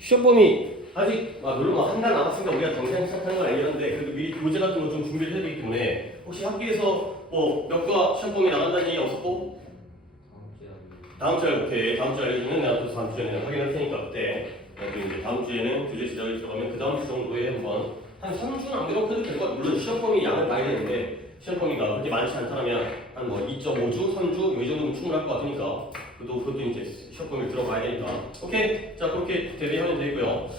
시험범위 아직 물론 한 달 남았으니까 우리가 정상 시작하는 건 아니었는데 그래도 미리 교재 같은 거 좀 준비를 해야 되기 때문에 혹시 학교에서 몇 과 시험범위 나간다는 얘기 없었고? 다음 주에 오케이. 다음 주에 알려주면 내가 또 다음 주에는 확인할 테니까 그때 이제 다음 주에는 교재 제작이 들어가면 그 다음 주 정도에 한번 한 3주는 안 그렇게도 될 것 같아요. 물론 시험범위 양을 봐야 되는데 시험범위가 그렇게 많지 않다면 한 2.5주, 3주 이 정도면 충분할 것 같으니까 그것도 이제 시험범위 들어가야 되니까 오케이. 자 그렇게 대비하면 되고요.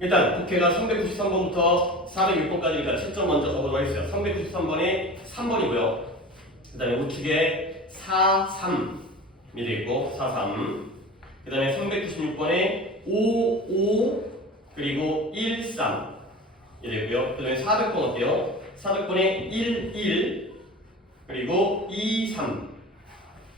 일단 국회가 393번부터 406번까지니까 7점 먼저 가보도록 하겠습니다. 393번에 3번이고요. 그 다음에 우측에 43이 되겠고 43. 그 다음에 396번에 55 그리고 13이 되고요. 그 다음에 400번 어때요? 400번에 11 그리고 23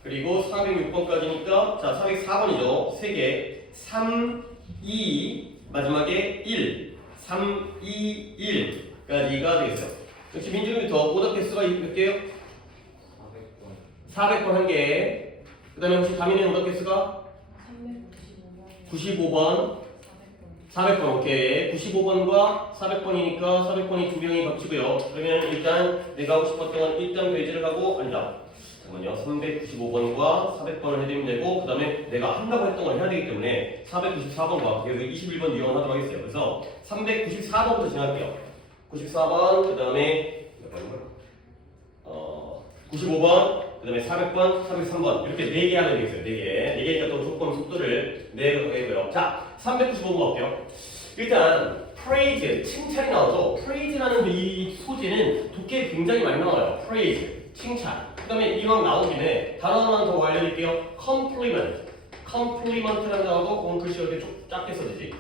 그리고 406번까지니까 자 404번이죠. 3개 3, 2 마지막에 1 3, 2, 1까지가 되겠어요. 역시 민주노미터 오답 개수가 몇 개요? 400번 1개. 그 다음에 혹시 가민의 오답 개수가? 95번 400번 오케이. 95번과 400번이니까 400번이 두 명이 겹치고요. 그러면 일단 내가 하고 싶었던 일단 배제를 하고 잠깐만요. 395번과 400번을 해드리면 되고 그 다음에 내가 한다고 했던 걸 해야 되기 때문에 494번과 그래서 21번 이용하도록 하겠어요. 그래서 394번부터 진행할게요. 94번 그 다음에 95번 그 다음에 400번, 403번 이렇게 4개 하면 되겠어요. 4개. 4개니까 또 조금 속도를 내고요. 자, 395번 볼게요. 일단 praise, 칭찬이 나오죠. praise라는 이 소재는 독해에 굉장히 많이 나와요. praise, 칭찬. 그 다음에 이왕 나온 김에 단어 하나 더 알려드릴게요. compliment. compliment라는 단어도 오늘 글씨가 이렇게 좀 작게 써지지.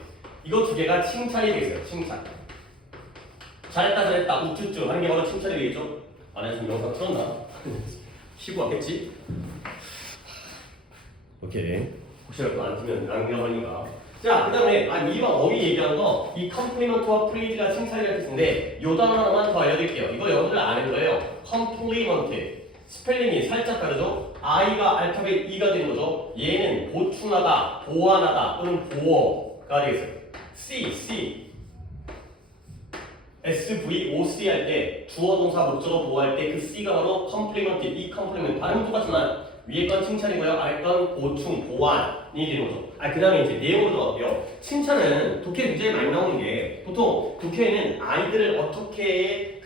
이거 두 개가 칭찬이 되겠어요. 칭찬. 잘했다 우쭈쭈 하는 게 바로 칭찬이 되겠죠. 안에 지금 영상 틀었나? 쉬고 왔겠지? 오케이. 혹시라도 안 틀면 낭비하니까. 자, 그 다음에 이왕 어휘 얘기하는 거 이 컴플리먼트와 프레이즈가 칭찬이라는 뜻인데 요 단어 하나만 더 알려드릴게요. 이거 여러분들 아는 거예요. 컴플리먼트 스펠링이 살짝 다르죠? I가 알파벳 E가 되는 거죠. 얘는 보충하다, 보완하다 또는 보어가 되겠어요. C SVOC 할 때 주어 동사 목적어 보호할 때 그 C가 바로 컴플리먼트, 이 컴플리먼트 발음은 똑같지만 위에 건 칭찬이고요 아래 건 보충, 보완이 되는 거죠. 그 다음에 이제 내용으로 들어갈게요. 칭찬은 독해에 굉장히 많이 나오는 게 보통 독해에는 아이들을 어떻게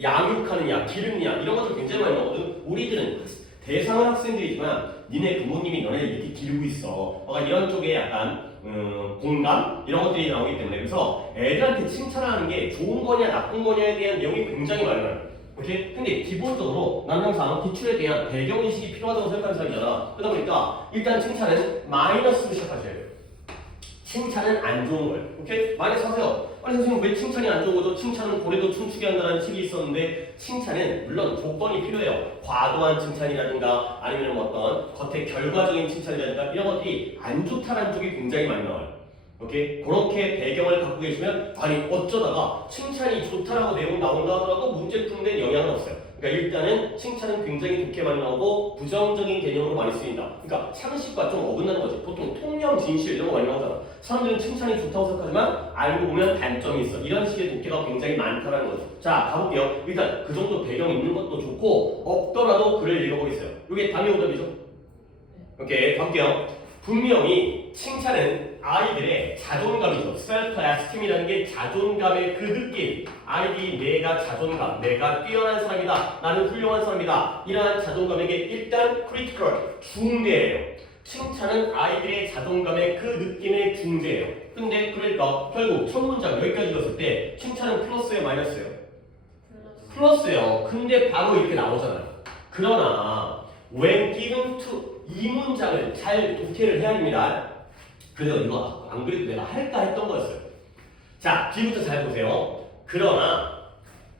양육하느냐, 기르느냐 이런 것들 굉장히 많이 나오거든. 우리들은 대상은 학생들이지만 니네 부모님이 너네를 이렇게 기르고 있어. 이런 쪽에 약간 공감 이런 것들이 나오기 때문에 그래서 애들한테 칭찬하는 게 좋은 거냐 나쁜 거냐에 대한 내용이 굉장히 많아요. 오케이? 근데 기본적으로 난 항상 기출에 대한 배경인식이 필요하다고 생각하는 사람이잖아. 그러다 보니까 일단 칭찬은 마이너스로 시작하셔야 돼요. 칭찬은 안 좋은 거예요. 오케이? 마이너스 하세요. 아니 선생님 왜 칭찬이 안 좋은 거죠? 칭찬은 고래도 춤추게 한다는 책이 있었는데 칭찬은 물론 조건이 필요해요. 과도한 칭찬이라든가 아니면 어떤 겉에 결과적인 칭찬이라든가 이런 것들이 안 좋다는 쪽이 굉장히 많이 나와요. 오케이? 그렇게 배경을 갖고 계시면 아니 어쩌다가 칭찬이 좋다라고 내용 나온다 하더라도 문제 푸는데 영향은 없어요. 그러니까 일단은 칭찬은 굉장히 좋게 많이 나오고 부정적인 개념으로 많이 쓰인다. 그러니까 상식과 좀 어긋나는 거지. 보통 통념, 진실 이런 거 많이 나오잖아. 사람들은 칭찬이 좋다고 생각하지만 알고 보면 단점이 있어. 이런 식의 독해가 굉장히 많다는 거죠. 자, 가볼게요. 일단 그 정도 배경 있는 것도 좋고 없더라도 글을 읽어보겠어요. 이게 답이 오답이죠? 오케이, 가볼게요. 분명히 칭찬은 아이들의 자존감이죠. self-esteem이라는 게 자존감의 그 느낌. 아이들이 내가 자존감, 내가 뛰어난 사람이다, 나는 훌륭한 사람이다. 이러한 자존감에게 일단 critical, 중대예요. 칭찬은 아이들의 자존감의 그 느낌의 중대예요. 근데 그러니까 결국 첫 문장 여기까지 읽었을 때 칭찬은 플러스예요, 마이너스예요? 플러스예요. 근데 바로 이렇게 나오잖아요. 그러나 when given to 이 문장을 잘 독해를 해야 합니다. 그래서 이거 안 그래도 내가 할까 했던 거였어요. 자, 뒤부터 잘 보세요. 그러나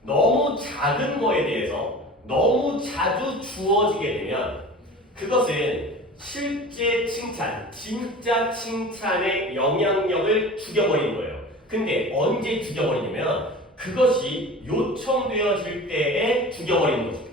너무 작은 거에 대해서 너무 자주 주어지게 되면 그것은 실제 칭찬, 진짜 칭찬의 영향력을 죽여버리는 거예요. 근데 언제 죽여버리냐면 그것이 요청되어질 때에 죽여버리는 거죠.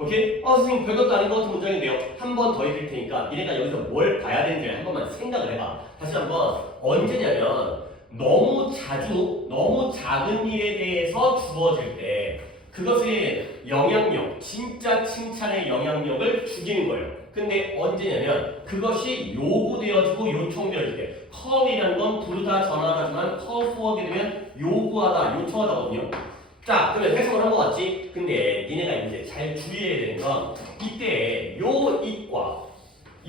오케이? 선생님 별것도 아닌 것 같은 문장인데요. 한 번 더 읽을 테니까 니네가 여기서 뭘 봐야 되는지 한 번만 생각을 해봐. 다시 한번 언제냐면 너무 자주 너무 작은 일에 대해서 주어질 때 그것의 영향력, 진짜 칭찬의 영향력을 죽이는 거예요. 근데 언제냐면 그것이 요구되어지고 요청되어질 때 call이라는 건 부르다 전화하지만 call for하게 되면 요구하다, 요청하다거든요. 자, 그러면 해석을 한 것 같지? 근데 니네가 이제 잘 주의해야 되는 건 이때 요 it과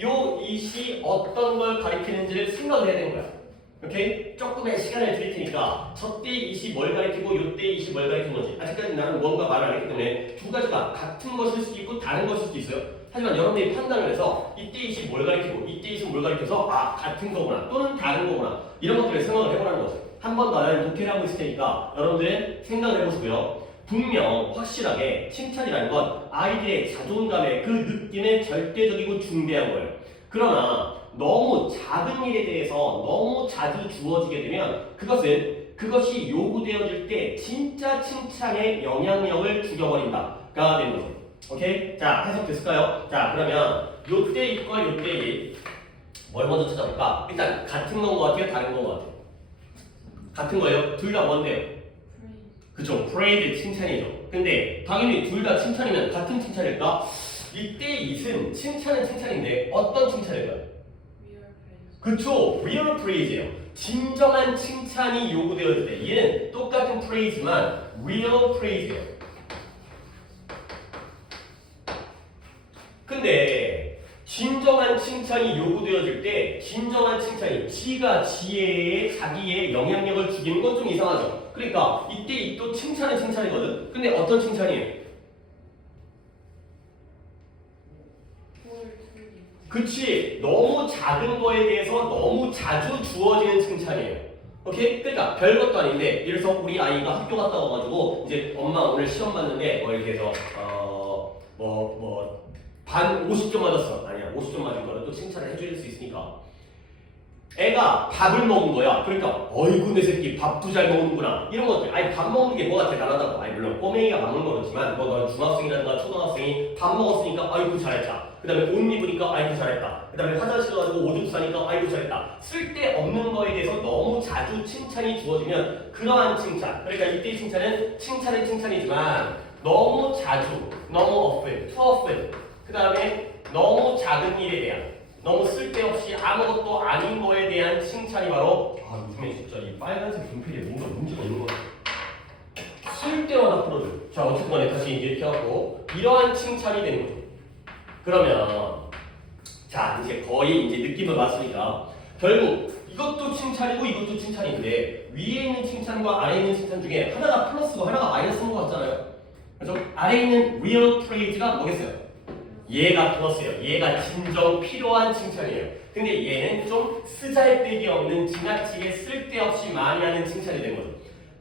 요 it이 어떤 걸 가리키는지를 생각을 해야 되는 거야. 오케이? 조금의 시간을 드릴 테니까 저때 it이 뭘 가리키고 요때 it이 뭘 가리키는 건지 아직까지 나는 뭔가 말을 안 했기 때문에 두 가지가 같은 것일 수도 있고 다른 것일 수도 있어요. 하지만 여러분들이 판단을 해서 이때 it이 뭘 가리키고 이때 it이 뭘 가리켜서 같은 거구나 또는 다른 거구나 이런 것들을 생각을 해보라는 거죠. 한 번 더 나는 독해를 하고 있을 테니까 여러분들은 생각을 해보시고요. 분명 확실하게 칭찬이라는 건 아이들의 자존감의 그 느낌에 절대적이고 중대한 거예요. 그러나 너무 작은 일에 대해서 너무 자주 주어지게 되면 그것이 요구되어질 때 진짜 칭찬의 영향력을 죽여버린다가 되는 거죠. 오케이? 자, 해석됐을까요? 자, 그러면 요때 it과 요때 it 뭘 먼저 찾아볼까? 일단 같은 건 것 같아요? 다른 건 것 같아요? 같은 거예요? 둘 다 뭔데요? 그쵸, praise 칭찬이죠. 근데 당연히 둘 다 칭찬이면 같은 칭찬일까? 이때 it은 칭찬은 칭찬인데 어떤 칭찬일까요? 그쵸, real praise예요. 진정한 칭찬이 요구되어질 때 얘는 똑같은 praise지만 real praise예요. 근데 진정한 칭찬이 요구되어질 때 진정한 칭찬이 지가 지혜에 자기의 영향력을 주기는 건 좀 이상하죠. 그러니까 이때 이또 칭찬은 칭찬이거든. 근데 어떤 칭찬이에요? 그치, 너무 작은 거에 대해서 너무 자주 주어지는 칭찬이에요. 오케이? 그러니까 별것도 아닌데 예를 들어서 우리 아이가 학교 갔다 와가지고 이제 엄마 오늘 시험 봤는데 이렇게 해서 반 50점 맞았어. 아니야, 50점 맞은 거는 또 칭찬을 해줄 수 있으니까. 애가 밥을 먹은 거야. 그러니까 어이구 내 새끼 밥도 잘 먹는구나 이런 것들. 아니 밥 먹는 게 뭐가 대단하다고. 아니 물론 꼬맹이가 밥 먹는 거겠지만 너 중학생이라든가 초등학생이 밥 먹었으니까 아이고 잘했다. 그 다음에 옷 입으니까 아이고 잘했다. 그 다음에 화장실 가가지고 오줌 싸니까 아이고 잘했다. 쓸데없는 거에 대해서 너무 자주 칭찬이 주어지면 그러한 칭찬, 그러니까 이때 칭찬은 칭찬은 칭찬이지만 너무 자주, 너무 often, too often, 그 다음에 너무 작은 일에 대한, 너무 쓸데없이 아무것도 아닌 거에 대한 칭찬이 바로 요즘에 진짜 이 빨간색 분필에 뭔가 문제가 있는 것 같아. 쓸데마다 풀어줘. 자, 어쨌든 간에 다시 이제 이렇게 하고 이러한 칭찬이 되는 거죠. 그러면 자, 이제 거의 이제 느낌을 봤으니까 결국 이것도 칭찬이고 이것도 칭찬인데 위에 있는 칭찬과 아래에 있는 칭찬 중에 하나가 플러스고 하나가 마이너스인 것 같잖아요. 그래서 아래에 있는 real praise가 뭐겠어요? 얘가 플러스예요. 얘가 진정 필요한 칭찬이에요. 근데 얘는 좀 쓰잘데기 없는 지나치게 쓸데없이 많이 하는 칭찬이 된 거죠.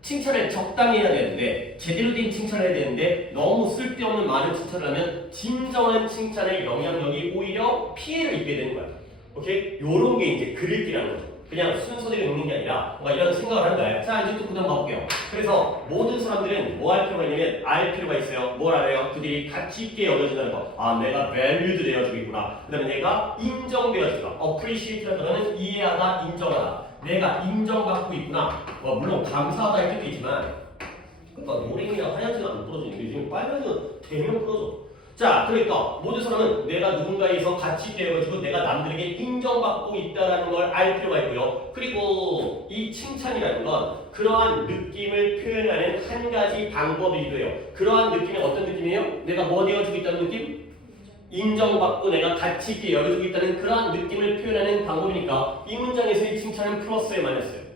칭찬을 적당히 해야 되는데 제대로 된 칭찬을 해야 되는데 너무 쓸데없는 많은 칭찬을 하면 진정한 칭찬의 영향력이 오히려 피해를 입게 되는 거야. 오케이? 요런 게 이제 글읽기라는 거죠. 그냥 순서대로 읽는 게 아니라 뭔가 이런 생각을 하는 거예요. 자, 이제 또 그다음 가볼게요. 그래서 모든 사람들은 뭐 할 필요가 있냐면 알 필요가 있어요. 뭘 알아요? 그들이 가치 있게 여겨진다는 거. 내가 valued 되어지고 있구나. 그 다음에 내가 인정되어지다. appreciate라는 거는 이해하다, 인정하다. 내가 인정받고 있구나. 물론 감사하다 할 때도 있지만 그러니까 노랭이랑 하얀색은 안 풀어지는데 요즘 빨간색은 대면 풀어져. 자, 그러니까 모든 사람은 내가 누군가에서 같이 되어가지고 내가 남들에게 인정받고 있다는 걸 알 필요가 있고요. 그리고 이 칭찬이라는 건 그러한 느낌을 표현하는 한 가지 방법이기도 해요. 그러한 느낌이 어떤 느낌이에요? 내가 뭐 되어지고 있다는 느낌? 인정받고 내가 가치 있게 여겨지고 있다는 그러한 느낌을 표현하는 방법이니까 이 문장에서의 칭찬은 플러스에 마이너스예요.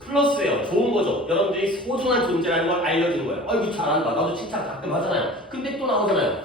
플러스예요. 좋은 거죠. 여러분들이 소중한 존재라는 걸 알려주는 거예요. 아이고 잘한다. 나도 칭찬 가끔 하잖아요. 근데 또 나오잖아요.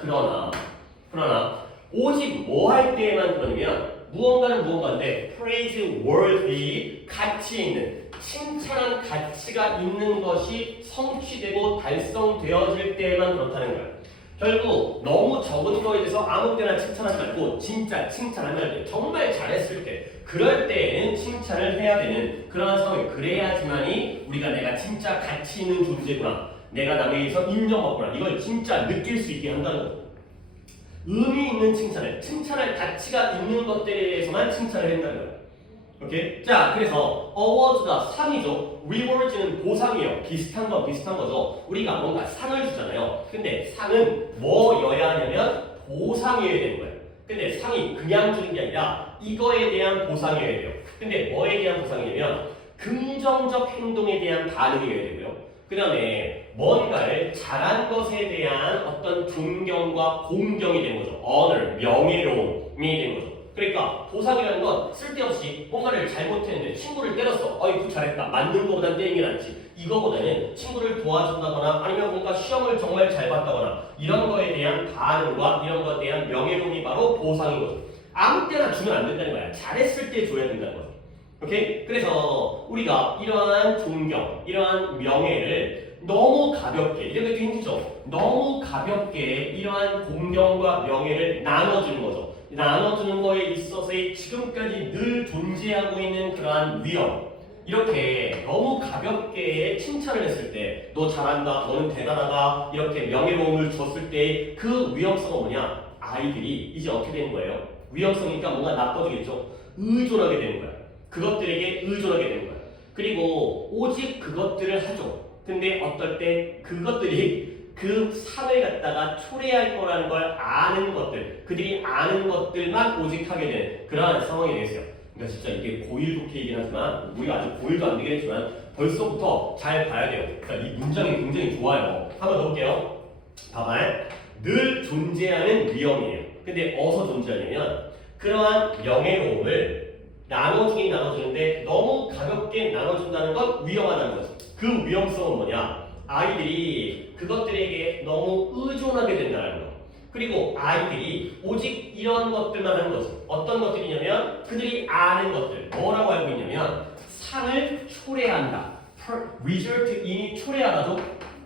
그러나 오직 뭐 할 때에만 그러냐면 무언가는 무언가인데 praise worthy, 가치 있는, 칭찬한 가치가 있는 것이 성취되고 달성되어질 때에만 그렇다는 거예요. 결국 너무 적은 거에 대해서 아무 때나 칭찬하지 말고 진짜 칭찬하면 정말 잘했을 때 그럴 때에는 칭찬을 해야 되는 그런 상황이 그래야지만이 우리가 내가 진짜 가치 있는 존재구나, 내가 남에게서 인정받구나. 이걸 진짜 느낄 수 있게 한다는 거죠. 의미 있는 칭찬을, 칭찬할 가치가 있는 것들에 대해서만 칭찬을 한다는 거예요. 오케이? 자, 그래서 award가 상이죠. reward는 보상이에요. 비슷한 건 비슷한 거죠. 우리가 뭔가 상을 주잖아요. 근데 상은 뭐여야 하냐면 보상이어야 되는 거예요. 근데 상이 그냥 주는 게 아니라 이거에 대한 보상이어야 돼요. 근데 뭐에 대한 보상이냐면 긍정적 행동에 대한 반응이어야 되고요. 그 다음에 뭔가를 잘한 것에 대한 어떤 존경과 공경이 되는 거죠. honor, 명예로움이 되는 거죠. 그러니까 보상이라는 건 쓸데없이 뭔가를 잘못했는데 친구를 때렸어. 어이구 잘했다. 맞는 거보단 때리는 게 낫지. 이거보다는 친구를 도와준다거나 아니면 뭔가 시험을 정말 잘 봤다거나 이런 거에 대한 반응과 이런 거에 대한 명예로움이 바로 보상인 거죠. 아무 때나 주면 안 된다는 거야. 잘했을 때 줘야 된다는 거죠. 오케이? 그래서 우리가 이러한 존경, 이러한 명예를 너무 가볍게, 이렇게 힘들죠? 너무 가볍게 이러한 공경과 명예를 나눠주는 거죠. 나눠주는 거에 있어서의 지금까지 늘 존재하고 있는 그러한 위험, 이렇게 너무 가볍게 칭찬을 했을 때 너 잘한다, 너는 대단하다 이렇게 명예로움을 줬을 때 그 위험성은 뭐냐? 아이들이 이제 어떻게 되는 거예요? 위험성이니까 뭔가 나빠지겠죠? 의존하게 되는 거야. 그것들에게 의존하게 되는 거야. 그리고 오직 그것들을 하죠. 근데 어떨 때 그것들이 그 상을 갖다가 초래할 거라는 걸 아는 것들, 그들이 아는 것들만 오직 하게 되는 그러한 상황이 되겠어요. 그러니까 진짜 이게 고1 독해이긴 하지만 우리가 아직 고1도 안 되긴 했지만 벌써부터 잘 봐야 돼요. 그러니까 이 문장이 굉장히 좋아요. 한번 더 볼게요. 봐봐요. 늘 존재하는 위험이에요. 근데 어디서 존재하냐면 그러한 명예로움을 나눠주긴 나눠주는데 너무 가볍게 나눠준다는 건 위험하다는 거죠. 그 위험성은 뭐냐? 아이들이 그것들에게 너무 의존하게 된다는 거. 그리고 아이들이 오직 이런 것들만 하는 거지. 어떤 것들이냐면 그들이 아는 것들. 뭐라고 알고 있냐면 상을 초래한다. result in이 초래하다죠.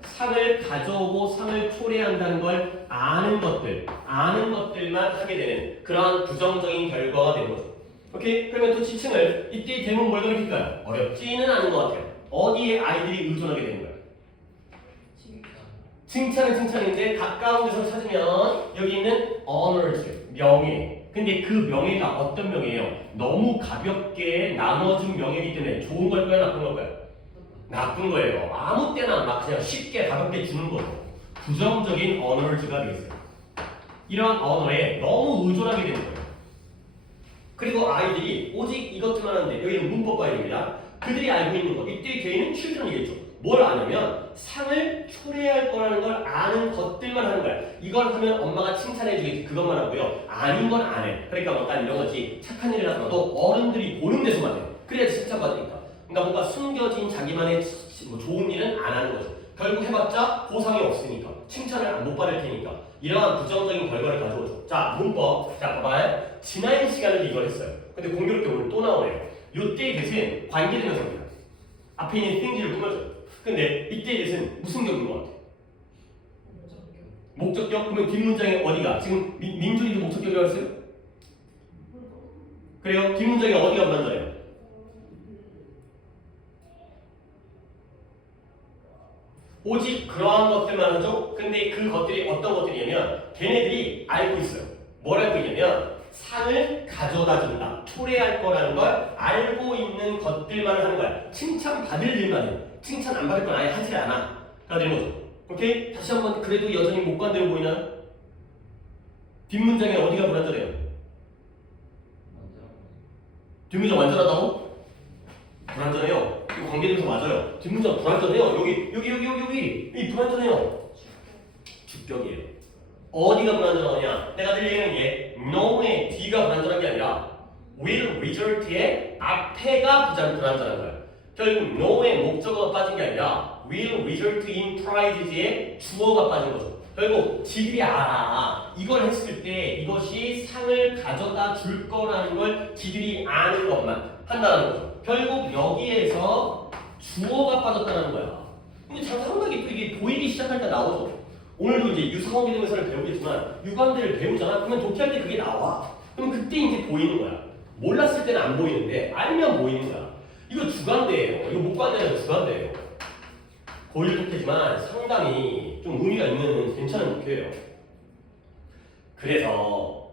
상을 가져오고 상을 초래한다는 걸 아는 것들. 아는 것들만 하게 되는 그런 부정적인 결과가 되는 거죠. 오케이? 그러면 또 지칭을 이때 대문 뭘 가르칠까요? 어렵지는 않은 것 같아요. 어디에 아이들이 의존하게 되는 거예요? 칭찬은 칭찬인데 가까운 데서 찾으면 여기 있는 honors, 명예. 근데 그 명예가 어떤 명예예요? 너무 가볍게 나눠준 명예이기 때문에 좋은 걸까요? 나쁜 걸까요? 나쁜 거예요. 아무 때나 막 그냥 쉽게 가볍게 주는 거죠. 부정적인 honors가 되겠어요. 이런 honor에 너무 의존하게 되는 거예요. 그리고 아이들이 오직 이것들만 하는데 여기는 문법 봐야 됩니다. 그들이 알고 있는 것, 이때의 개인은 children이겠죠. 뭘 아냐면 상을 초래할 거라는 걸 아는 것들만 하는 거야. 이걸 하면 엄마가 칭찬해주겠지. 그것만 하고요. 아닌 건 안 해. 그러니까 뭔가 이런 거지. 착한 일을 하더라도 어른들이 보는 데서만 해. 그래야지 칭찬받으니까. 그러니까 뭔가 숨겨진 자기만의 뭐 좋은 일은 안 하는 거죠. 결국 해봤자 보상이 없으니까. 칭찬을 못 받을 테니까. 이러한 부정적인 결과를 가져오죠. 자, 문법. 자, 봐봐요. 지난 시간에도 이걸 했어요. 근데 공교롭게 오늘 또 나오네요. 요때의 대신 관계대명사입니다. 앞에 있는 thing를 꾸며줘요. 근데 이때의 대신 무슨 격인 것 같아? 목적격? 그러면 뒷문장에 어디가? 지금 민준이도 목적격이라고 했어요? 그래요? 뒷문장에 어디가 불안전해요? 오직 그러한 것들만 하죠? 근데 그 것들이 어떤 것들이냐면 걔네들이 알고 있어요. 뭘 알고 있냐면 상을 가져다 준다. 초래할 거라는 걸 알고 있는 것들만 하는 거야. 칭찬받을 일만 해. 칭찬 안 받을 건 아예 하질 않아. 가 되는 거죠. 오케이? 다시 한번 그래도 여전히 못 간대로 보이나요? 뒷문장에 어디가 불안전해요? 뒷문장 완전하다고? 불안전해요. 이거 관계대명사 맞아요. 뒷문장 불안전해요. 여기 불안전해요. 주격이에요. 어디가 불안전하냐? 내가 늘 얘기하는 게 no의 뒤가 불안전한 게 아니라 will result의 앞에가 불안전한 거야. 결국 no의 목적어가 빠진 게 아니라 will result in prize의 주어가 빠진 거죠. 결국 지들이 알아. 이걸 했을 때 이것이 상을 가져다 줄 거라는 걸 지들이 아는 것만 한다는 거죠. 결국 여기에서 주어가 빠졌다는 거야. 근데 잘 상당히 또 이게 보이기 시작할 때 나오죠. 오늘도 이제 유사관계대명사를 배우겠지만 유관대를 배우잖아. 그러면 독해할 때 그게 나와. 그럼 그때 이제 보이는 거야. 몰랐을 때는 안 보이는데 알면 보이는 거야. 이거 주관대예요. 이거 목관대는 주관대예요. 보일 독해지만 상당히 좀 의미가 있는 괜찮은 독해예요. 그래서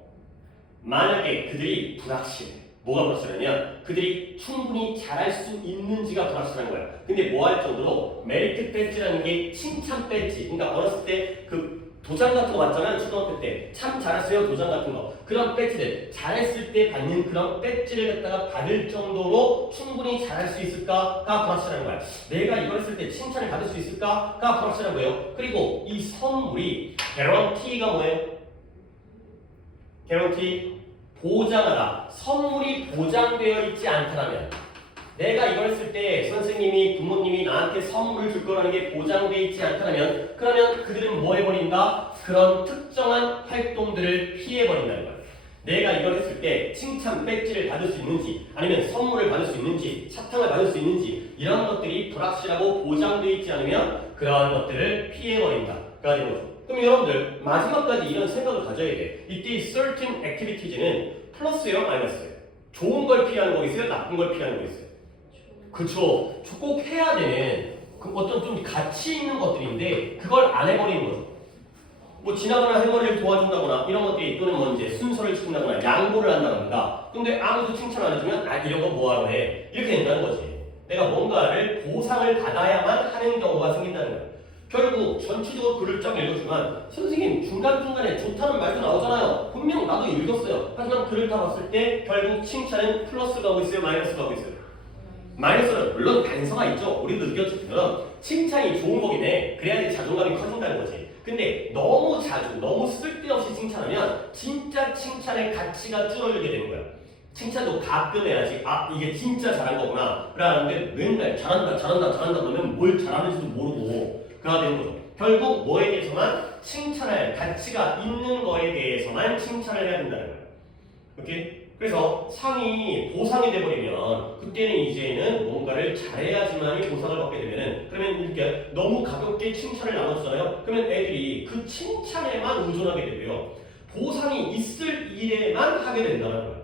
만약에 그들이 불확실해. 뭐가 불확실하냐면 그들이 충분히 잘할 수 있는지가 불확실한 거야. 근데 뭐 할 정도로 메리트 배지라는 게 칭찬 배지. 그러니까 어렸을 때 그 도장 같은 거 맞잖아요. 초등학교 때 참 잘했어요 도장 같은 거. 그런 배지들 잘했을 때 받는 그런 배지를 갖다가 받을 정도로 충분히 잘할 수 있을까가 불확실한 거야. 내가 이걸 했을 때 칭찬을 받을 수 있을까가 불확실한 거예요. 그리고 이 선물이 개런티가 뭐예요? 개런티 보장하다. 선물이 보장되어 있지 않다면 내가 이걸 했을 때 선생님이 부모님이 나한테 선물을 줄 거라는 게 보장되어 있지 않다면 그러면 그들은 뭐 해버린다? 그런 특정한 활동들을 피해버린다는 거예요. 내가 이걸 했을 때 칭찬 배지를 받을 수 있는지 아니면 선물을 받을 수 있는지 사탕을 받을 수 있는지 이런 것들이 불확실하고 보장되어 있지 않으면 그러한 것들을 피해버린다가 되는 거죠. 그럼 여러분들 마지막까지 이런 생각을 가져야 돼. 이때 certain activities는 플러스예요? 마이너스예요? 좋은 걸 피하는 거 있어요? 나쁜 걸 피하는 거 있어요? 그쵸. 꼭 해야 되는 그 어떤 좀 가치 있는 것들인데 그걸 안 해버리는 거죠. 뭐 지나가는 할머니를 도와준다거나 이런 것들이 또는 뭐 이제 순서를 지킨다거나 양보를 한다던가 근데 아무도 칭찬 안 해주면 아 이런 거 뭐하러 해 이렇게 된다는 거지. 내가 뭔가를 보상을 받아야만 하는 경우가 생긴다는 거야. 결국 전체적으로 글을 쫙 읽어주면 선생님 중간중간에 좋다는 말도 나오잖아요. 분명 나도 읽었어요. 하지만 글을 다 봤을 때 결국 칭찬은 플러스 가고 있어요? 마이너스 가고 있어요? 마이너스는 물론 단서가 있죠. 우리도 느꼈지만 칭찬이 좋은 거긴 해. 그래야지 자존감이 커진다는 거지. 근데 너무 자주, 너무 쓸데없이 칭찬하면 진짜 칭찬의 가치가 줄어들게 되는 거야. 칭찬도 가끔 해야지. 아 이게 진짜 잘한 거구나. 라는데 맨날 잘한다 잘한다 잘한다 그러면 뭘 잘하는지도 모르고 그가 되는 거죠. 결국 뭐에 대해서만 칭찬할 가치가 있는 거에 대해서만 칭찬을 해야 된다는 거야. 오케이? 그래서 상이 보상이 돼버리면 그때는 이제는 뭔가를 잘해야지만이 보상을 받게 되면은 그러면 이렇게 너무 가볍게 칭찬을 나눠주잖아요. 그러면 애들이 그 칭찬에만 의존하게 되고요. 보상이 있을 일에만 하게 된다는 거예요.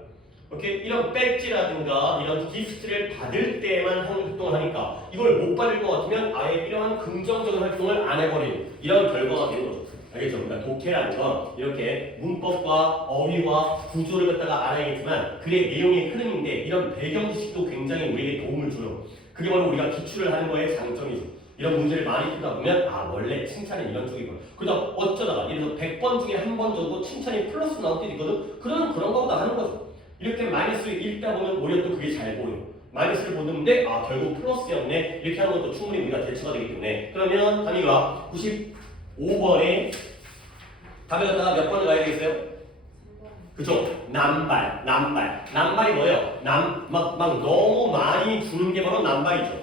오케이? 이런 배지라든가 이런 기프트를 받을 때만 활동을 하니까 이걸 못 받을 것 같으면 아예 이러한 긍정적인 활동을 안 해버리는 이런 결과가 되는 거죠. 알겠죠? 그러니까 독해라는 건 이렇게 문법과 어휘와 구조를 갖다가 알아야겠지만 글의 내용의 흐름인데 이런 배경 지식도 굉장히 우리에게 도움을 줘요. 그게 바로 우리가 기출을 하는 거의 장점이죠. 이런 문제를 많이 풀다 보면 아 원래 칭찬은 이런 쪽이구나. 그러다 어쩌다가 예를 들어서 100번 중에 한 번 정도 칭찬이 플러스 나올 때도 있거든. 그런 거보다 하는 거죠. 이렇게 마이너스를 읽다 보면 오히려 또 그게 잘 보여. 마이너스를 보는데 아 결국 플러스였네. 이렇게 하는 것도 충분히 우리가 대처가 되기 때문에 그러면 단위가 95번에 답을 갖다가 몇 번을 가야 되겠어요? 그쵸? 남발이 뭐예요? 막 너무 많이 주는 게 바로 남발이죠.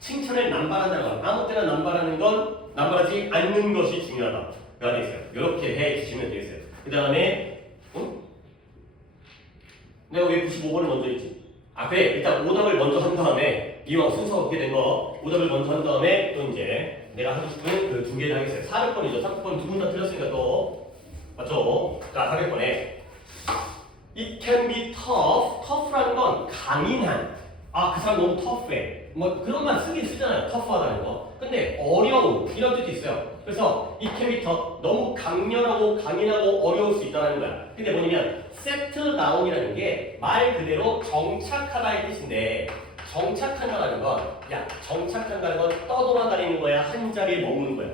칭찬을 남발한다는 건 아무 때나 남발하는 건 남발하지 않는 것이 중요하다. 가 되겠어요. 이렇게 해 주시면 되겠어요. 그 다음에 내가 왜 95번을 먼저 했지? 아 그래 일단 오답을 먼저 한 다음에 이왕 순서가 어떻게 된 거 오답을 먼저 한 다음에 또 이제 내가 하고 싶은 그 두 개를 하겠어요. 400번이죠. 400번 두 분 다 틀렸으니까 또 맞죠? 자 400번에 It can be tough. tough라는 건 강인한 그 사람 너무 tough해 뭐 그런 말 쓰긴 쓰잖아요. tough하다는 거. 근데 어려운 이런 뜻도 있어요. 그래서 it can be tough 너무 강렬하고 강인하고 어려울 수 있다는 거야. 근데 뭐냐면 settle down이라는 게 말 그대로 정착하다의 뜻인데 정착한다는 건 정착한다는 건 떠돌아다니는 거야? 한 자리에 머무는 거야?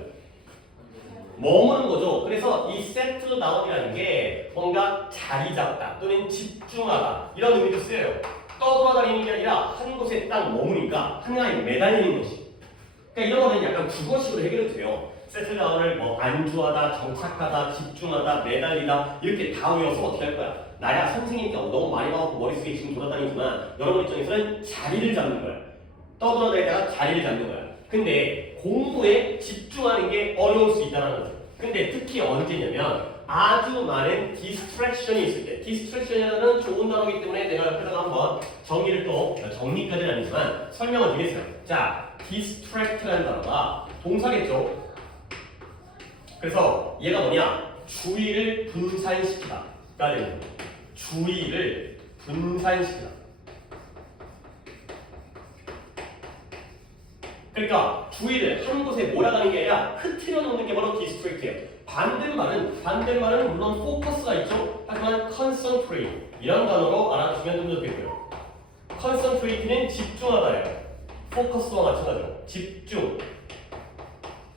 머무는 거죠. 그래서 이 settle down이라는 게 뭔가 자리 잡다 또는 집중하다 이런 의미도 쓰여요. 떠돌아다니는 게 아니라 한 곳에 딱 머무니까 하나에 매달리는 것이. 그러니까 이런 거는 약간 국어식으로 해결해도 돼요. settle down을 뭐 안주하다, 정착하다, 집중하다, 매달리다 이렇게 다 외워서 어떻게 할 거야? 나야 선생님께 너무 많이 봐갖고 머릿속에 지금 돌아다니지만 여러분 입장에서는 자리를 잡는 거야. 떠돌아다니다가 자리를 잡는 거야. 근데 공부에 집중하는 게 어려울 수 있다는 거죠. 근데 특히 언제냐면 아주 많은 디스트랙션이 있을 때 디스트랙션이라는 좋은 단어이기 때문에 내가 옆에다가 한번 정리를 또 정리까지는 아니지만 설명을 드리겠어요. 자, distract라는 단어가 동사겠죠. 그래서 얘가 뭐냐? 주의를 분산시키다. 그러니까 주의를 분산시키다. 그러니까 주의를 한 곳에 몰아가는 게 아니라 흐트려 놓는 게 바로 디스트랙트예요. 반대말은 물론 포커스가 있죠. 하지만 concentrate 이런 단어로 알아두시면 좀 좋겠고요. concentrate는 집중하다예요. 포커스와 마찬가지로 집중.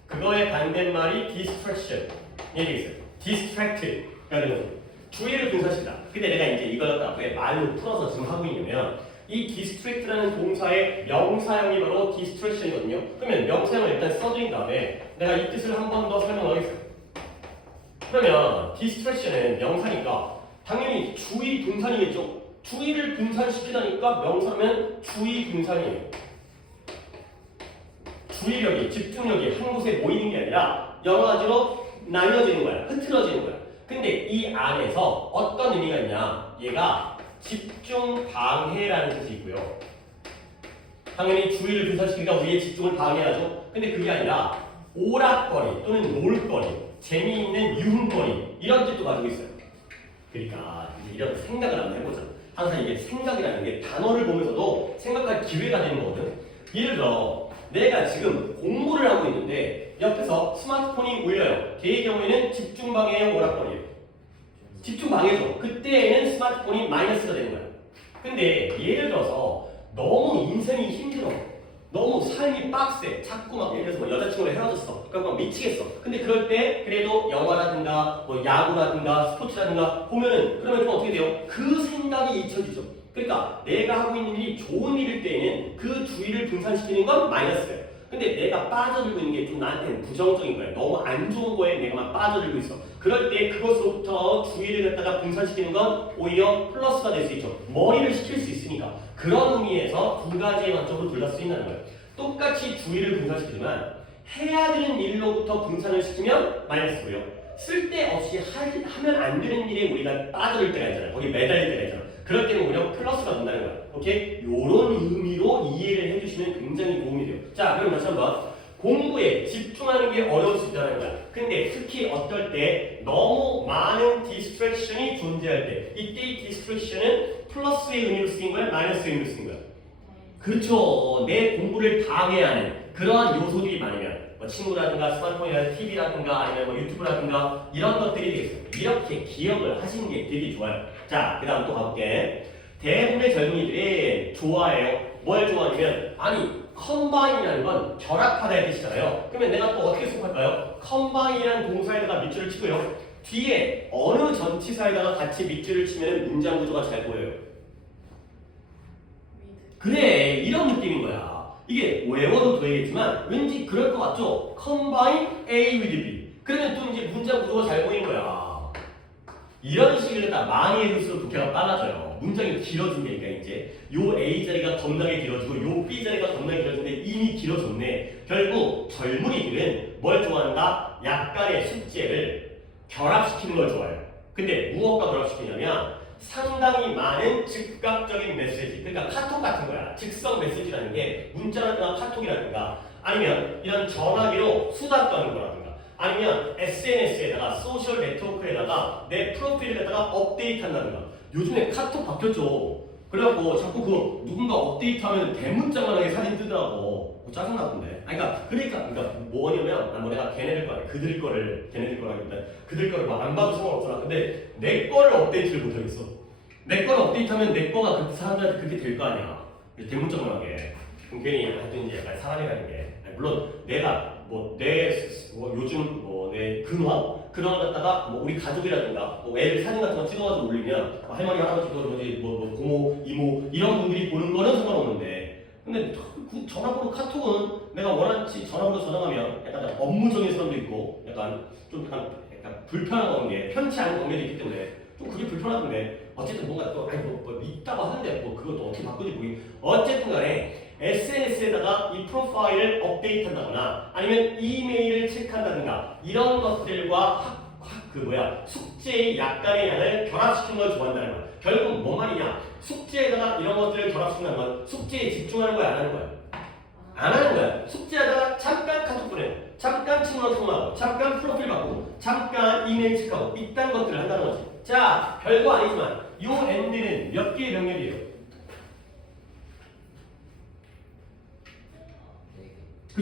그거의 반대말이 distraction이 되겠어요. distract가 되는 거죠. 주의를 분산시키다. 근데 내가 이제 이걸 갖다 왜 말로 풀어서 지금 하고 있냐면 이 distract라는 동사의 명사형이 바로 distraction이거든요. 그러면 명사형을 일단 써드린 다음에 내가 이 뜻을 한 번 더 설명하겠습니다. 그러면 distraction은 명사니까 당연히 주의 분산이겠죠. 주의를 분산시키다니까 명사면 주의 분산이에요. 주의력이, 집중력이 한 곳에 모이는 게 아니라 여러 가지로 나뉘어지는 거야. 흐트러지는 거야. 근데 이 안에서 어떤 의미가 있냐? 얘가 집중 방해라는 뜻이 있고요. 당연히 주의를 분산시키니까 우리의 집중을 방해하죠. 근데 그게 아니라 오락거리 또는 놀거리, 재미있는 유흥거리 이런 뜻도 가지고 있어요. 그러니까 이런 생각을 한번 해보자. 항상 이게 생각이라는 게 단어를 보면서도 생각할 기회가 되는 거거든. 예를 들어 내가 지금 공부를 하고 있는데 옆에서 스마트폰이 울려요. 걔의 경우에는 집중 방해의 오락거리예요. 집중 방해죠. 그때에는 스마트폰이 마이너스가 되는 거야. 근데 예를 들어서 너무 인생이 힘들어. 너무 삶이 빡세. 자꾸 막 예를 들어서 뭐 여자친구랑 헤어졌어. 그러니까 막 미치겠어. 근데 그럴 때 그래도 영화라든가 뭐 야구라든가 스포츠라든가 보면은 그러면 좀 어떻게 돼요? 그 생각이 잊혀지죠. 그러니까 내가 하고 있는 일이 좋은 일일 때에는 그 주의를 분산시키는 건 마이너스예요. 근데 내가 빠져들고 있는 게 좀 나한테는 부정적인 거예요. 너무 안 좋은 거에 내가 막 빠져들고 있어. 그럴 때 그것으로부터 주의를 갖다가 분산시키는 건 오히려 플러스가 될 수 있죠. 머리를 식힐 수 있으니까. 그런 의미에서 두 가지의 관점으로 둘 다 쓰인다는 거예요. 똑같이 주의를 분산시키지만 해야 되는 일로부터 분산을 시키면 마이너스고요. 쓸데없이 하면 안 되는 일에 우리가 빠져들 때가 있잖아요. 거기 매달릴 때가 있잖아요. 그럴 때는 오히려 플러스가 된다는 거야. 오케이? 요런 의미로 이해를 해주시면 굉장히 도움이 돼요. 자, 그럼 다시 한번. 공부에 집중하는 게 어려울 수 있다는 거야. 근데 특히 어떨 때 너무 많은 디스트랙션이 존재할 때 이때 이 디스트랙션은 플러스의 의미로 쓰인 거야? 마이너스의 의미로 쓰인 거야? 그렇죠. 내 공부를 방해하는 그러한 요소들이 많으면 뭐 친구라든가 스마트폰이라든가 TV라든가 아니면 뭐 유튜브라든가 이런 것들이 되겠어요. 이렇게 기억을 하시는 게 되게 좋아요. 자, 그 다음 또 가볼게. 대부분의 젊은이들이 좋아해요. 뭘 좋아하냐면 아니 컴바인이라는 건 결합하다의 뜻이잖아요. 그러면 내가 또 어떻게 수업할까요? 컴바인이라는 동사에다가 밑줄을 치고요. 뒤에 어느 전치사에다가 같이 밑줄을 치면 문장 구조가 잘 보여요. 그래, 이런 느낌인 거야. 이게 외워도 되겠지만 왠지 그럴 것 같죠? Combine A with B. 그러면 또 이제 문장 구조가 잘 보이는 거야. 이런 식을 갖다 많이 해둘수록 독해가 빨라져요. 문장이 길어진다니까 이제 요 A 자리가 겁나게 길어지고 요 B 자리가 겁나게 길어지는데 이미 길어졌네. 결국 젊은이들은 뭘 좋아한다? 약간의 숙제를 결합시키는 걸 좋아해요. 근데 무엇과 결합시키냐면 상당히 많은 즉각적인 메시지, 그러니까 카톡 같은 거야. 즉석 메시지라는 게 문자라든가 카톡이라든가 아니면 이런 전화기로 수다 떠는 거라든가 아니면 SNS에다가 소셜 네트워크에다가 내 프로필을 갖다가 업데이트한다든가. 요즘에 카톡 바뀌었죠. 그래갖고 자꾸 그 누군가 업데이트하면 대문짝만하게 사진 뜨더라고. 짜증나던데. 그러니까 뭐냐면 뭐 내가 걔네들 거야. 걔네들 거라기보다 그들 거를 막 안 봐도 상관없잖아. 근데 내 거를 업데이트를 못하겠어. 내 거를 업데이트하면 내 거가 그 사람들한테 그렇게 될 거 아니야. 대문짝만하게. 그럼 괜히 하여튼 이제 약간 사람이라는 게 물론 내가 요즘 내 근황 갖다가 뭐 우리 가족이라든가 뭐 애들 사진 같은 거 찍어가지고 올리면 할머니 할아버지 그러지 고모 이모 이런 분들이 보는 거는 상관없는데 근데 그 전화번호 카톡은 내가 원하지 전화번호 전화하면 약간 업무적인 사람도 있고 약간 불편한 관계 편치 않은 관계도 있기 때문에 좀 그게 불편하던데 어쨌든 뭔가 또 뭐 있다고 하는데 뭐 그것도 어떻게 바꾸지 보기 어쨌든 간에 SNS에다가 이 프로파일을 업데이트한다거나 아니면 이메일을 체크한다든가 이런 것들과 숙제의 약간의 양을 결합시키는 걸 좋아한다는 거야. 결국 뭔 말이냐? 숙제에다가 이런 것들을 결합시킨다는 건 숙제에 집중하는 거야, 안 하는 거야? 안 하는 거야. 숙제하다가 잠깐 카톡 보내고 잠깐 친구랑 통화하고 잠깐 프로필 바꾸고 잠깐 이메일 체크하고 이딴 것들을 한다는 거지. 자, 별거 아니지만 요 N들은 몇 개의 병렬이에요?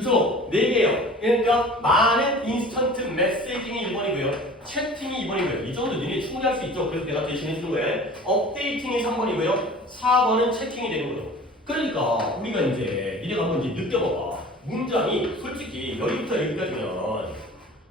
그쵸? 4개예요. 그러니까 많은 인스턴트 메시징이 1번이고요. 채팅이 2번이고요. 이 정도 너네 충분히 할 수 있죠. 그래서 내가 대신해 주는 거예요. 업데이팅이 3번이고요. 4번은 채팅이 되는 거죠. 그러니까 우리가 이제 니네가 한번 이제 느껴봐봐. 문장이 솔직히 여기부터 여기까지면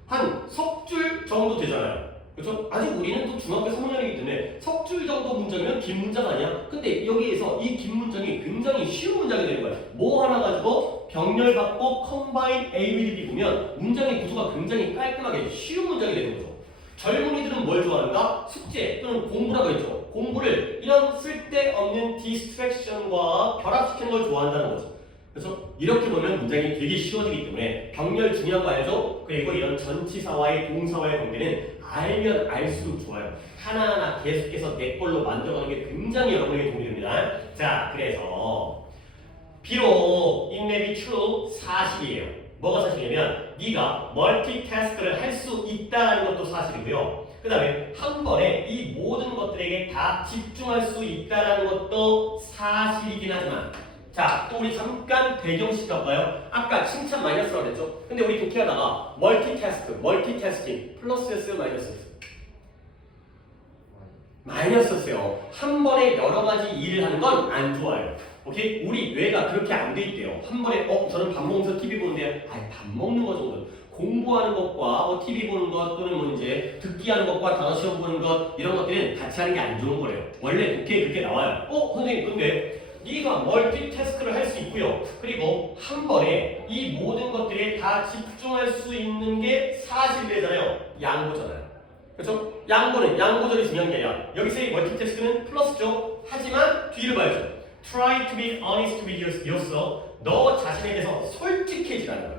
한 석 줄 정도 되잖아요. 그렇죠? 아직 우리는 또 중학교 3학년이기 때문에 석 줄 정도 문장이면 긴 문장 아니야? 근데 여기에서 이 긴 문장이 굉장히 쉬운 문장이 되는 거야. 뭐 하나 가지고 병렬받고 combine A with B 보면 문장의 구조가 굉장히 깔끔하게 쉬운 문장이 되는 거죠. 젊은이들은 뭘 좋아하는가? 숙제 또는 공부라고 했죠. 공부를 이런 쓸데없는 디스트랙션과 결합시키는 걸 좋아한다는 거죠. 그래서 이렇게 보면 문장이 되게 쉬워지기 때문에 병렬 중요한 거 알죠? 그리고 이런 전치사와의 동사와의 관계는 알면 알수록 좋아요. 하나하나 계속해서 내 걸로 만들어가는 게 굉장히 여러분에게 도움이 됩니다. 자, 그래서 비록 it may be true 사실이에요. 뭐가 사실이냐면 네가 멀티태스크를 할 수 있다는 것도 사실이고요. 그 다음에 한 번에 이 모든 것들에게 다 집중할 수 있다는 것도 사실이긴 하지만 자, 또 우리 잠깐 배경식 가볼까요? 아까 칭찬 마이너스라고 했죠? 근데 우리 독해하다가 멀티태스크, 멀티태스킹 플러스였어요? 마이너스였어요? 마이너스였어요. 한 번에 여러 가지 일을 하는 건 안 좋아요. 오케이? 우리 뇌가 그렇게 안 돼 있대요. 한 번에 저는 밥 먹으면서 TV 보는데요. 아니 밥 먹는 거 정도 공부하는 것과 뭐 TV 보는 것 또는 뭐 이제 듣기 하는 것과 단어 시험 보는 것 이런 것들은 같이 하는 게 안 좋은 거예요. 원래 독해에 그렇게 나와요. 선생님 근데 네가 멀티태스크를 할 수 있고요. 그리고 한 번에 이 모든 것들에 다 집중할 수 있는 게 사실이잖아요. 양보잖아요. 그렇죠? 양보절이 중요한 게 아니라 여기서의 멀티태스크는 플러스죠. 하지만 뒤를 봐야죠. Try to be honest with yourself. 너 자신에 대해서 솔직해지라는 거야.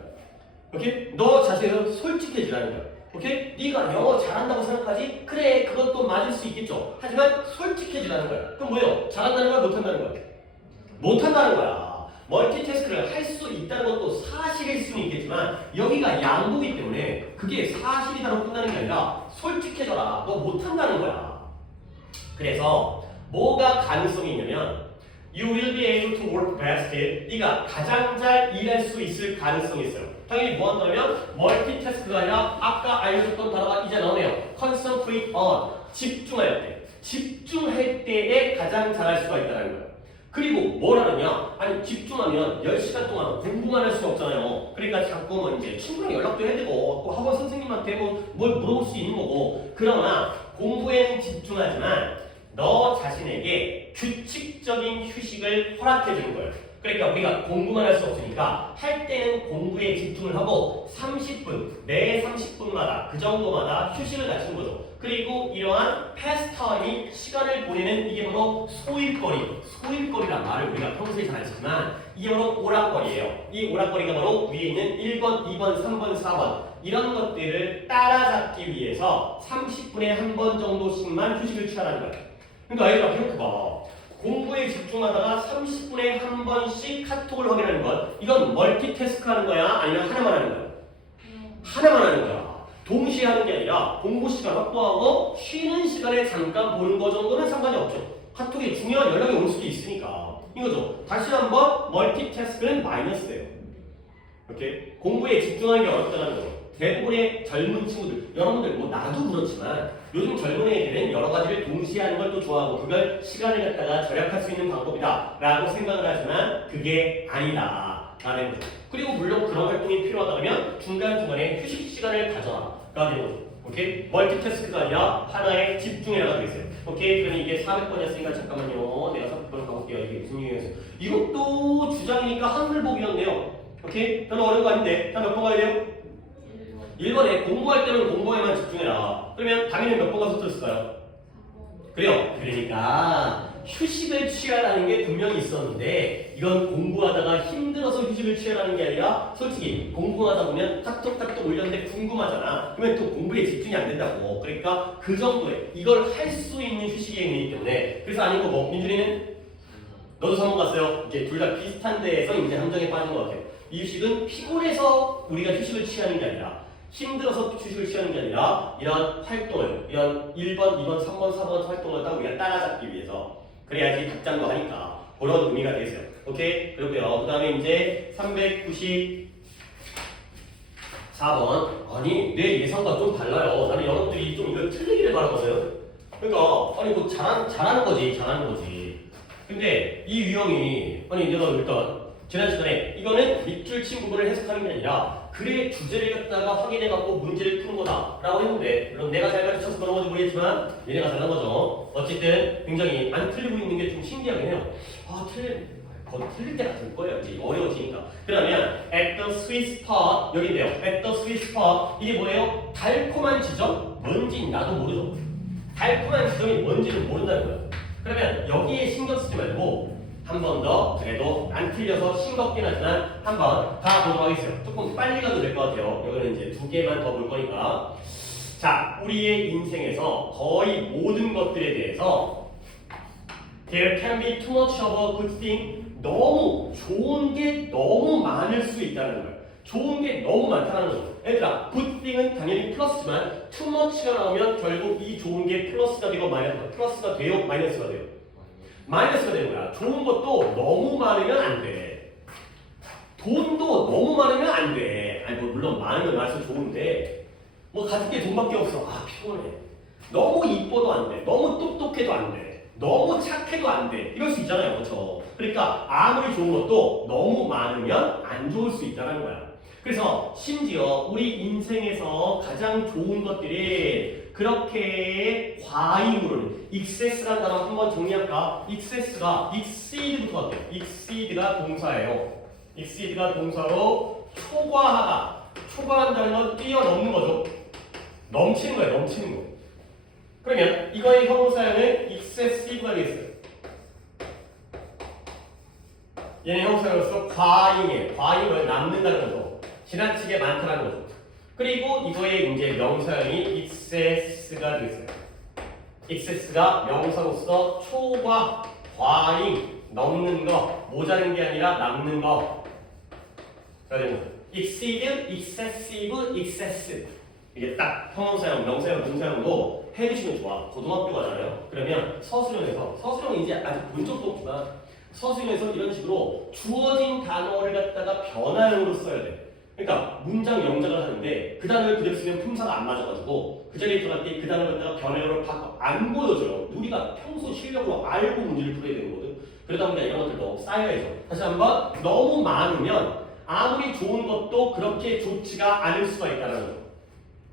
오케이? 너 자신에 대해서 솔직해지라는 거야. 오케이? 네가 영어 잘한다고 생각하지? 그래, 그것도 맞을 수 있겠죠. 하지만 솔직해지라는 거야. 그럼 뭐예요? 잘한다는 거야? 못한다는 거야? 못한다는 거야. 멀티태스크를 할 수 있다는 것도 사실일 수는 있겠지만 여기가 양보기 때문에 그게 사실이다로 끝나는 게 아니라 솔직해져라. 너 못한다는 거야. 그래서 뭐가 가능성이 있냐면 You will be able to work best. 네가 가장 잘 일할 수 있을 가능성이 있어요. 당연히 뭐 한다면 멀티태스크가 아니라 아까 알려줬던 단어가 이제 나오네요. Concentrate on. 집중할 때. 집중할 때에 가장 잘할 수가 있다는 거예요. 그리고 뭘 하느냐? 아니 집중하면 10시간 동안 공부만 할 수가 없잖아요. 그러니까 자꾸 뭐 이제 친구랑 연락도 해야 되고 또 학원 선생님한테 뭘 물어볼 수 있는 거고 그러나 공부에는 집중하지만 너 자신에게 규칙적인 휴식을 허락해 주는 거예요. 그러니까 우리가 공부만 할 수 없으니까 할 때는 공부에 집중을 하고 30분, 매 30분마다 그 정도마다 휴식을 가지는 거죠. 그리고 이러한 패스타임이 시간을 보내는 이게 바로 소일거리란 말을 우리가 평소에 잘 안 쓰지만 이게 바로 오락거리예요. 이 오락거리가 바로 위에 있는 1번, 2번, 3번, 4번 이런 것들을 따라잡기 위해서 30분에 한 번 정도씩만 휴식을 취하라는 거예요. 그러니까 아이들아 생각해봐. 공부에 집중하다가 30분에 한 번씩 카톡을 확인하는 것 이건 멀티태스크 하는 거야? 아니면 하나만 하는 거야? 하나만 하는 거야. 동시에 하는 게 아니라 공부 시간 확보하고 쉬는 시간에 잠깐 보는 거 정도는 상관이 없죠. 카톡에 중요한 연락이 올 수도 있으니까 이거죠. 다시 한번 멀티태스크는 마이너스예요. 오케이? 공부에 집중하는 게 어렵다는 거죠. 대부분의 젊은 친구들, 여러분들 뭐 나도 그렇지만 요즘 젊은 애들은 여러 가지를 동시에 하는 걸 또 좋아하고 그걸 시간을 갖다가 절약할 수 있는 방법이다 라고 생각을 하지만 그게 아니다 라는 거죠. 그리고 물론 그런 활동이 필요하다면 중간중간에 휴식 시간을 가져라 가 되는 거죠. 오케이? 멀티태스크가 아니라 하나에 집중해라가 되겠어요. 오케이? 그러면 이게 400번이었으니까 잠깐만요. 내가 400번을 가볼게요. 이게 무슨 얘기였어요? 이것도 주장이니까 한글 보기였네요. 오케이? 별로 어려운 거 아닌데. 다 몇 번 가야 돼요? 1번에 공부할 때는 공부에만 집중해라. 그러면 당연히 몇 번 가서 들었을까요? 그래요. 그러니까 휴식을 취하라는 게 분명히 있었는데 이건 공부하다가 힘들어서 휴식을 취하라는 게 아니라 솔직히 공부하다 보면 탁톡탁톡 올렸는데 궁금하잖아. 그러면 또 공부에 집중이 안 된다고. 그러니까 그 정도에 이걸 할 수 있는 휴식의 의미이기 때문에 그래서 아니고 뭐 민준이는 너도 3번 갔어요. 이제 둘 다 비슷한 데에서 이제 함정에 빠진 것 같아요. 이 휴식은 피곤해서 우리가 휴식을 취하는 게 아니라 힘들어서 휴식을 취하는 게 아니라 이런 활동을 이런 1번, 2번, 3번, 4번 활동을 딱 우리가 따라잡기 위해서 그래야지 답장도 하니까 그런 의미가 되겠어요. 오케이? 그렇고요. 그 다음에 이제 390 4번. 아니 내 예상과 좀 달라요. 나는 여러분들이 좀 이걸 틀리기를 바라거든요. 그러니까 아니 뭐 잘하는 거지. 근데 이 유형이 아니 내가 일단 지난 시간에 이거는 밑줄 친 부분을 해석하는 게 아니라 글의 주제를 갖다가 확인해갖고 문제를 푸는 거다라고 했는데 물론 내가 잘 가르쳐서 그런 건지 모르겠지만 얘네가 잘한 거죠. 어쨌든 굉장히 안 틀리고 있는 게 좀 신기하긴 해요. 틀릴 때가 될 거예요. 이제 어려워지니까. 그러면 at the sweet spot 여기인데요. at the sweet spot 이게 뭐예요? 달콤한 지점? 뭔지 나도 모르죠. 달콤한 지점이 뭔지를 모른다는 거예요. 그러면 여기에 신경 쓰지 말고 한 번 더 그래도 안 틀려서 싱겁긴 하지만 한 번 가보도록 하겠어요. 조금 빨리 가도 될 것 같아요. 여기는 이제 2개만 더 볼 거니까. 자, 우리의 인생에서 거의 모든 것들에 대해서 There can be too much of a good thing. 너무 좋은 게 너무 많을 수 있다는 거예요. 좋은 게 너무 많다는 거죠. 얘들아, good thing은 당연히 플러스지만 too much가 나오면 결국 이 좋은 게 플러스가 되고 플러스가 돼요? 마이너스가 돼요? 마이너스가 되는 거야. 좋은 것도 너무 많으면 안 돼. 돈도 너무 많으면 안 돼. 아니 뭐 물론 많으면 많을수록 좋은데 뭐 가진 게 돈밖에 없어. 피곤해. 너무 이뻐도 안 돼. 너무 똑똑해도 안 돼. 너무 착해도 안 돼. 이럴 수 있잖아요. 그렇죠? 그러니까 아무리 좋은 것도 너무 많으면 안 좋을 수 있다는 거야. 그래서 심지어 우리 인생에서 가장 좋은 것들이 그렇게 과잉으로는 excess라는 단어 한번 정리할까? excess가 exceed부터 할게요. exceed가 동사예요. exceed가 동사로 초과하다. 초과한다는 건 뛰어넘는 거죠. 넘치는 거예요. 넘치는 거. 그러면 이거의 형용사형은 excessive가 되겠어요. 얘는 형용사형으로서 과잉에 과잉을 남는다는 거죠. 지나치게 많다는 거죠. 그리고 이거의 이제 명사형이 excess가 되겠어요. excess가 명사로서 초과, 과잉, 넘는 거, 모자른 게 아니라 남는 거. 그러면 exceed, excessive, excessive. 이게 딱 형용사형, 명사형, 동사형으로 해주시면 좋아. 고등학교 가잖아요. 그러면 서술형은 이제 아직 본 적도 없지만 서술형에서 이런 식으로 주어진 단어를 갖다가 변화형으로 써야 돼. 그러니까 문장 영작을 하는데 그 단어를 그대로 쓰면 품사가 안 맞아가지고 그 자리에 들어갈 때 그 단어를 갖다가 변화형으로 바꿔 안 보여줘요. 우리가 평소 실력으로 알고 문제를 풀어야 되는 거거든. 그러다 보니까 이런 것들도 쌓여야죠. 다시 한번 너무 많으면 아무리 좋은 것도 그렇게 좋지가 않을 수가 있다는 거죠.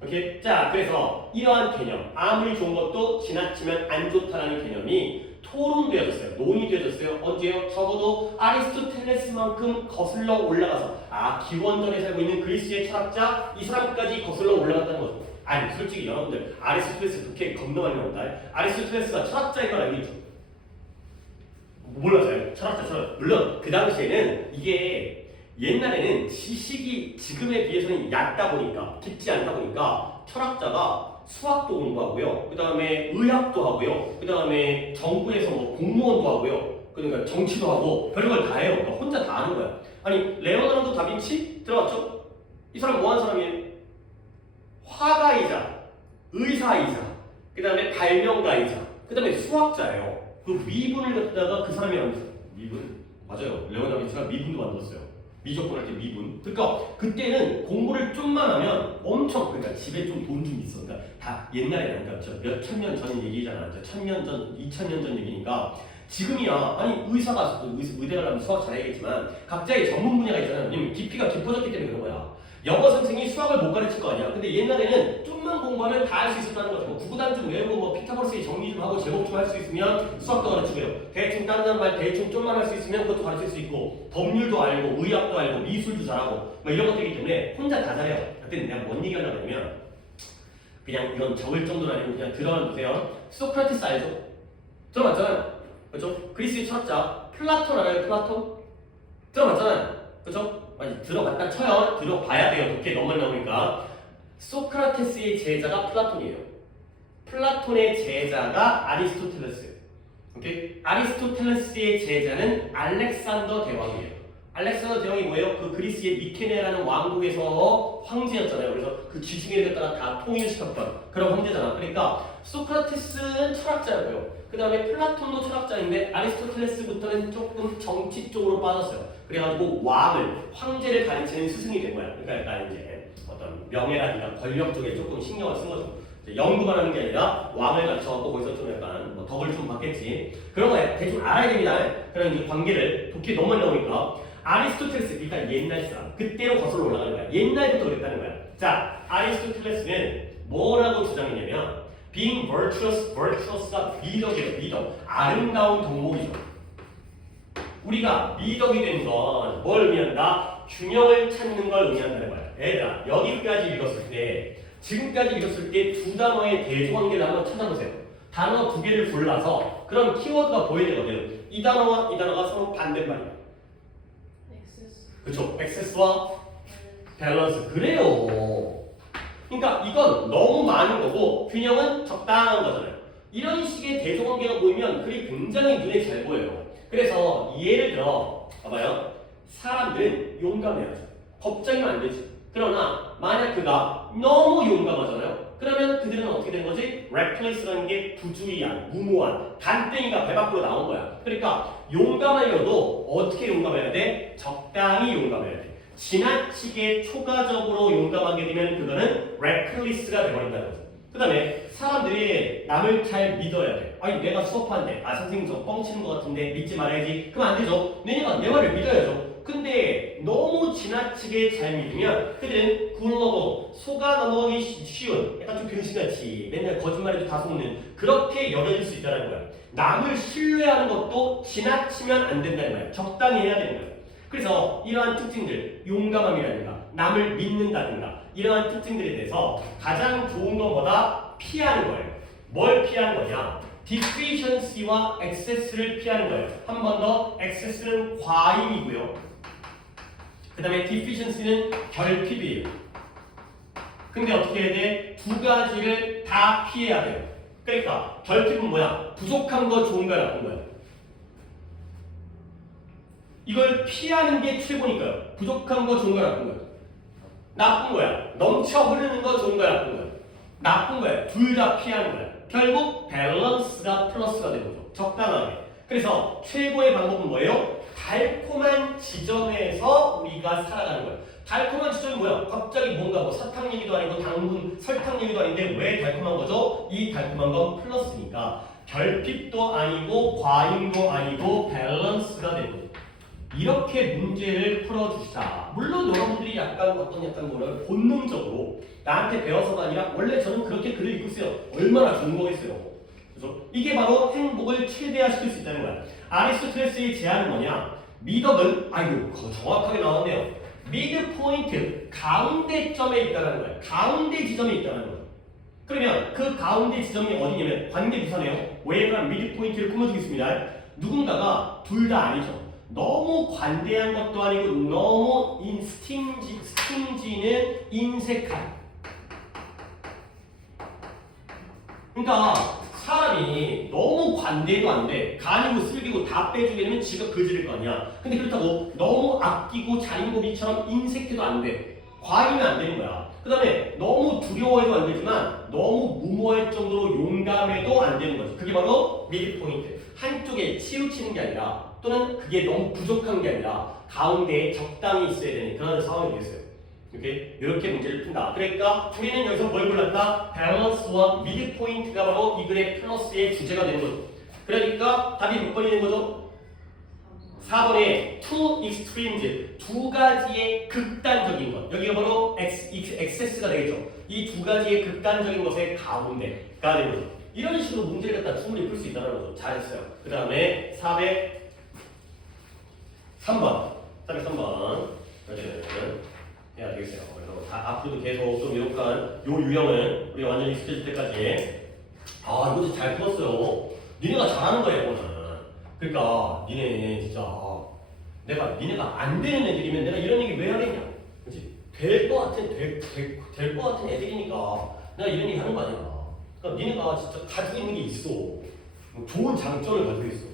오케이? 자, 그래서 이러한 개념, 아무리 좋은 것도 지나치면 안 좋다라는 개념이 토론되어졌어요. 논의되어졌어요. 언제요? 적어도 아리스토텔레스만큼 거슬러 올라가서 기원전에 살고 있는 그리스의 철학자 이 사람까지 거슬러 올라갔다는 거죠. 아니 솔직히 여러분들 아리스토텔레스 그렇게 겁나 많이 나온다. 아리스토텔레스가 철학자인 걸 알고 있죠? 몰라서요. 철학. 물론 그 당시에는 이게 옛날에는 지식이 지금에 비해서는 얕다 보니까 깊지 않다 보니까 철학자가 수학도 공부하고요. 그 다음에 의학도 하고요. 그 다음에 정부에서 뭐 공무원도 하고요. 그러니까 정치도 하고 별걸 다 해요. 그러니까 혼자 다 하는 거야. 아니 레오나르도 다빈치 들어봤죠? 이 사람 뭐 하는 사람이에요? 화가이자 의사이자 그 다음에 발명가이자 그 다음에 수학자예요. 그 미분을 갖다가 그 사람이 하는 거예요. 미분? 맞아요. 레오나르도 다빈치가 미분도 만들었어요. 미적분 할 때 미분. 그러니까 그때는 공부를 좀만 하면 엄청 그러니까 집에 좀 돈 좀 있어. 그러니까 다 옛날에는 그러니까 몇천 년 전 얘기잖아. 1000년 전, 2000년 전 얘기니까 지금이야. 아니 의사가 의대 가려면 수학 잘해야겠지만 각자의 전문 분야가 있잖아요. 왜냐면 깊이가 깊어졌기 때문에 그런 거야. 영어 선생이 수학을 못 가르칠 거 아니야. 근데 옛날에는 좀만 공부하면 다 할 수 있었다는 거죠. 뭐 구구단 좀 외우고 뭐 피타고라스의 정리 좀 하고 제곱 좀 할 수 있으면 수학도 가르치고요. 대충 다른 말 대충 좀만 할 수 있으면 그것도 가르칠 수 있고 법률도 알고 의학도 알고 미술도 잘하고 뭐 이런 것들이기 때문에 혼자 다 잘해요. 그때 내가 뭔 얘기하려고 하냐면 그냥 이건 적을 정도는 아니고 그냥 들어보세요. 소크라테스 알죠? 들어봤잖아요. 그렇죠? 그리스의 철학자 플라톤 알아요? 플라톤? 들어봤잖아요. 그렇죠? 아니 들어봤다 쳐요. 들어봐야 돼요. 독해 너무 많이 나오니까. 소크라테스의 제자가 플라톤이에요. 플라톤의 제자가 아리스토텔레스예요. 오케이? 아리스토텔레스의 제자는 알렉산더 대왕이에요. 알렉산더 대왕이 뭐예요? 그 그리스의 미케네라는 왕국에서 황제였잖아요. 그래서 그 지중해를 갖다가 다 통일시켰던 그런 황제잖아. 그러니까 소크라테스는 철학자였고요. 그 다음에 플라톤도 철학자인데 아리스토텔레스부터는 조금 정치 쪽으로 빠졌어요. 그래가지고 왕을, 황제를 가르치는 스승이 된 거야. 그러니까 약간 이제 어떤 명예라든가 권력 쪽에 조금 신경을 쓴 거죠. 연구만 하는 게 아니라 왕을 갖춰갖고 거기서 좀 약간 뭐 덕을 좀 받겠지. 그런 거 대충 알아야 됩니다. 그런 이제 관계를 독해 너무 많이 나오니까 아리스토텔레스 일단 옛날 사람 그때로 거슬러 올라가는 거야. 옛날부터 그랬다는 거야. 자, 아리스토텔레스는 뭐라고 주장했냐면 being virtuous가 미덕이에요. 미덕. 아름다운 덕목이죠. 우리가 미덕이 되는 건 뭘 의미한다? 균형을 찾는 걸 의미한다는 거야. 얘들아, 여기까지 읽었을 때 지금까지 읽었을 때 두 단어의 대조관계를 한번 찾아보세요. 단어 두 개를 골라서 그런 키워드가 보여야 되거든. 이 단어와 이 단어가 서로 반대말이야. 그쵸? 액세스와 밸런스. 그래요. 그러니까 이건 너무 많은 거고 균형은 적당한 거잖아요. 이런 식의 대조관계가 보이면 글이 굉장히 눈에 잘 보여요. 그래서 예를 들어 봐봐요. 사람들은 용감해야죠. 겁쟁이면 안 되지. 그러나 만약 그가 너무 용감하잖아요. 그러면 그들은 어떻게 되는 거지? reckless라는 게 부주의한, 무모한, 간땡이가 배 밖으로 나온 거야. 그러니까 용감하려도 어떻게 용감해야 돼? 적당히 용감해야 돼. 지나치게 초과적으로 용감하게 되면 그거는 reckless가 돼버린다는 거죠. 그 다음에 사람들이 남을 잘 믿어야 돼. 아니 내가 수업하는데 선생님 저 뻥치는 것 같은데 믿지 말아야지. 그럼 안 되죠. 내가 내 말을 믿어야죠. 근데 너무 지나치게 잘 믿으면 그들은 굴러먹어 속아 넘어가기 쉬운 약간 좀 병신같이 맨날 거짓말해도 다 속는 그렇게 여겨질 수 있다는 거야. 남을 신뢰하는 것도 지나치면 안 된다는 거야. 적당히 해야 되는 거야. 그래서 이러한 특징들, 용감함이라든가 남을 믿는다든가 이러한 특징들에 대해서 가장 좋은 것보다 피하는 거예요. 뭘 피하는 거냐? deficiency와 excess를 피하는 거예요. 한 번 더, excess는 과잉이고요. 그 다음에 deficiency는 결핍이에요. 근데 어떻게 해야 돼? 두 가지를 다 피해야 돼요. 그러니까 결핍은 뭐야? 부족한 거 좋은 거야, 나쁜 거야? 이걸 피하는 게 최고니까요. 부족한 거 좋은 거야, 나쁜 거야? 나쁜 거야. 넘쳐 흐르는 거 좋은 거야, 나쁜 거야? 나쁜 거야. 둘 다 피하는 거야. 결국 밸런스가 플러스가 되는 거죠. 적당하게. 그래서 최고의 방법은 뭐예요? 달콤한 지점에서 우리가 살아가는 거예요. 달콤한 지점이 뭐야? 갑자기 뭔가 뭐 사탕 얘기도 아니고 당분, 설탕 얘기도 아닌데 왜 달콤한 거죠? 이 달콤한 건 플러스니까 결핍도 아니고 과잉도 아니고 밸런스가 되는 거죠. 이렇게 문제를 풀어주시자. 물론 여러분들이 약간 뭐라 본능적으로 나한테 배워서가 아니라 원래 저는 그렇게 글을 읽고 있어요. 얼마나 좋은 거겠어요. 그죠? 이게 바로 행복을 최대화시킬 수 있다는 거야. 아리스토텔레스의 제안은 뭐냐? 미덕은 정확하게 나왔네요. 미드 포인트 가운데점에 있다는 거야. 가운데 지점에 있다는 거야. 그러면 그 가운데 지점이 어디냐면 관계부사네요. wherever 미드 포인트를 꾸며주겠습니다. 누군가가 둘 다 아니죠. 너무 관대한 것도 아니고 너무 스팅지는 인색한. 그러니까 사람이 너무 관대도 안 돼. 간이고 슬기고 다 빼주게 되면 지가 그지를 거 아니야. 근데 그렇다고 너무 아끼고 자린고비처럼 인색해도 안 돼. 과잉은 안 되는 거야. 그 다음에 너무 두려워해도 안 되지만 너무 무모할 정도로 용감해도 안 되는 거지. 그게 바로 미드 포인트. 한쪽에 치우치는 게 아니라 또는 그게 너무 부족한 게 아니라 가운데에 적당히 있어야 되는 그런 상황이 되겠어요. 이렇게 문제를 푼다. 그러니까 우리는 여기서 뭘 골랐다? 밸런스와 미드 포인트가 바로 이 글의 플러스의 주제가 되는 거죠. 그러니까 답이 몇 번이 되는 거죠? 4번에 two extremes, 두 가지의 극단적인 것. 여기가 바로 excess가 되겠죠. 이 두 가지의 극단적인 것의 가운데가 되는 거죠. 이런 식으로 문제를 갖다 충분히 풀 수 있다는 거죠. 잘했어요. 그 다음에 403번. 403번. 해야 되겠어요. 그래서 앞으로도 계속 좀 이렇게 요 유형은 우리가 완전히 익숙해질 때까지 이거 진짜 잘 풀었어요. 니네가 잘하는 거야, 이거는. 그러니까 니네 진짜 니네가 안 되는 애들이면 내가 이런 얘기 왜 하겠냐? 그렇지? 될 것 같은 애들이니까 내가 이런 얘기 하는 거 아니야. 그러니까 니네가 진짜 가지고 있는 게 있어. 좋은 장점을 가지고 있어.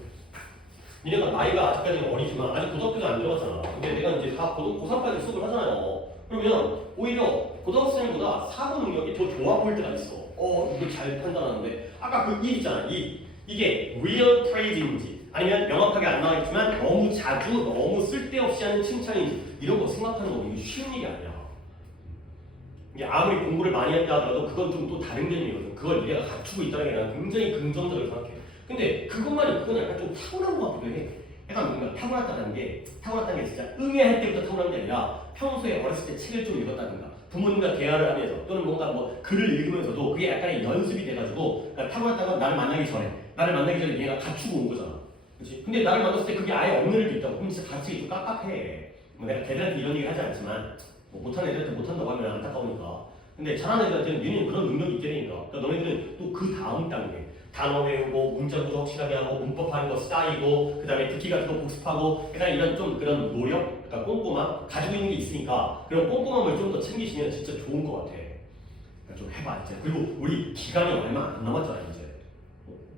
니네가 나이가 아직까지는 어리지만 아직 고등학교도 안 들어갔잖아. 근데 내가 이제 다 고3까지 수업을 하잖아요. 그러면 오히려 고등학생보다 사고 능력이 더 좋아 보일 때가 있어. 이거 잘 판단하는데 아까 그 일 있잖아. 이게 real praise인지 아니면 명확하게 안 나와있지만 너무 자주 너무 쓸데없이 하는 칭찬인지 이런 거 생각하는 거 이게 쉬운 일이 아니야. 이게 아무리 공부를 많이 했다 하더라도 그건 좀 또 다른 개념이거든. 그걸 얘가 갖추고 있다는 게 나는 굉장히 긍정적으로 생각해. 근데 그것만 그건 약간 좀 타고난 것 같기도 해. 약간 뭔가 타고났다는 게 진짜 응애할 때부터 타고난 게 아니라 평소에 어렸을 때 책을 좀 읽었다든가 부모님과 대화를 하면서 또는 뭔가 뭐 글을 읽으면서도 그게 약간의 연습이 돼가지고 그러니까 타고났다는 건 나를 만나기 전에 얘가 갖추고 온 거잖아. 그렇지? 근데 나를 만났을 때 그게 아예 없는 애도 있다고. 그럼 진짜 같이 좀 깝깝해. 뭐 내가 걔들한테 이런 얘기 하지 않지만 뭐 못하는 애들한테 못한다고 하면 안타까우니까. 근데 잘하는 애들한테는 얘는 그런 능력이 있다니까. 그러니까 너네들은 또 그 다음 단계 단어 외우고 문자 구조 확실하게 하고 문법하는 거 쌓이고 그 다음에 듣기 같은 거 복습하고 그다음에 이런 좀 그런 노력, 그러니까 꼼꼼함 가지고 있는 게 있으니까 그런 꼼꼼함을 좀 더 챙기시면 진짜 좋은 것 같아. 그러니까 좀 해봐 이제. 그리고 우리 기간이 얼마 안 남았잖아 이제.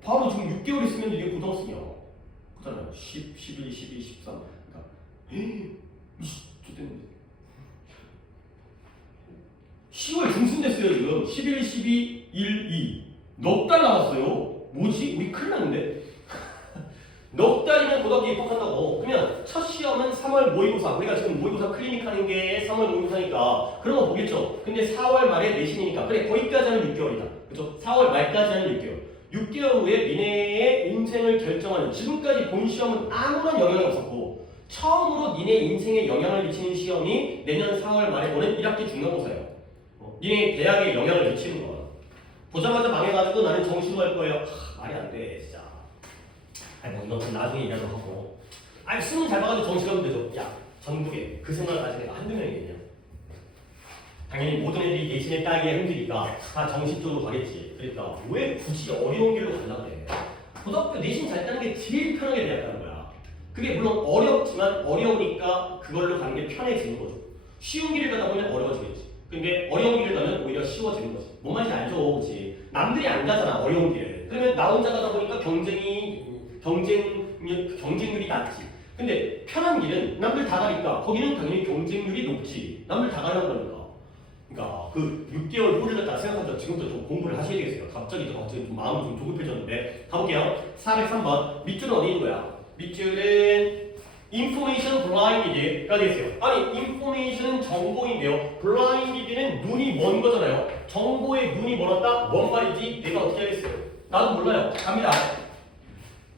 바로 지금 6개월 있으면 이게 고등학생이야. 그잖아요. 10, 11, 12, 13. 그러니까 좋겠는데. 10월 중순 됐어요 지금. 11, 12, 1, 2. 넉 달 남았어요. 뭐지? 우리 큰일 났는데? 넉 달이면 고등학교 입학한다고. 그러면 첫 시험은 3월 모의고사. 우리가 지금 모의고사 클리닉 하는 게 3월 모의고사니까 그런 거 보겠죠. 근데 4월 말에 내신이니까 그래 거기까지 하면 6개월이다. 그렇죠? 4월 말까지 하면 6개월. 6개월 후에 니네의 인생을 결정하는 지금까지 본 시험은 아무런 영향이 없었고 처음으로 니네 인생에 영향을 미치는 시험이 내년 4월 말에 보는 1학기 중간고사예요. 니네 대학에 영향을 미치는 거야. 보자마자 망해가지고 나는 정시로 갈 거예요. 말이 안 돼, 진짜. 아니, 뭐, 이건 나중에 얘기하도록 하고. 아니, 수능 잘 봐가지고 정시 가면 되죠. 야, 전국에 그 생각을 가진 애가 한두 명이겠냐. 당연히 모든 애들이 내신을 따기가 힘드니까 다 정시 쪽으로 가겠지. 그러니까 왜 굳이 어려운 길로 가려고 그래. 고등학교 내신 잘 따는 게 제일 편하게 되었다는 거야. 그게 물론 어렵지만 어려우니까 그걸로 가는 게 편해지는 거죠. 쉬운 길을 가다 보면 어려워지겠지. 근데 어려운 길을 가면 오히려 쉬워지는 거지. 뭔 말인지 알죠? 그치? 남들이 안 가잖아, 어려운 길을. 그러면 나 혼자 가다 보니까 경쟁률이 낮지. 근데 편한 길은 남들 다 가니까 거기는 당연히 경쟁률이 높지. 남들 다 가려고 그러니까. 그러니까 그 6개월 후를 갖다 생각하면서 지금부터 좀 공부를 하셔야 되겠어요. 갑자기 좀 마음이 좀 조급해졌는데. 가볼게요. 403번. 밑줄은 어디 있는 거야? 밑줄은 information blinded가 되겠어요. 아니, information은 정보인데요. blinded는 눈이 먼 거잖아요. 정보에 눈이 멀었다? 뭔 말인지 내가 어떻게 하겠어요? 나도 몰라요. 갑니다.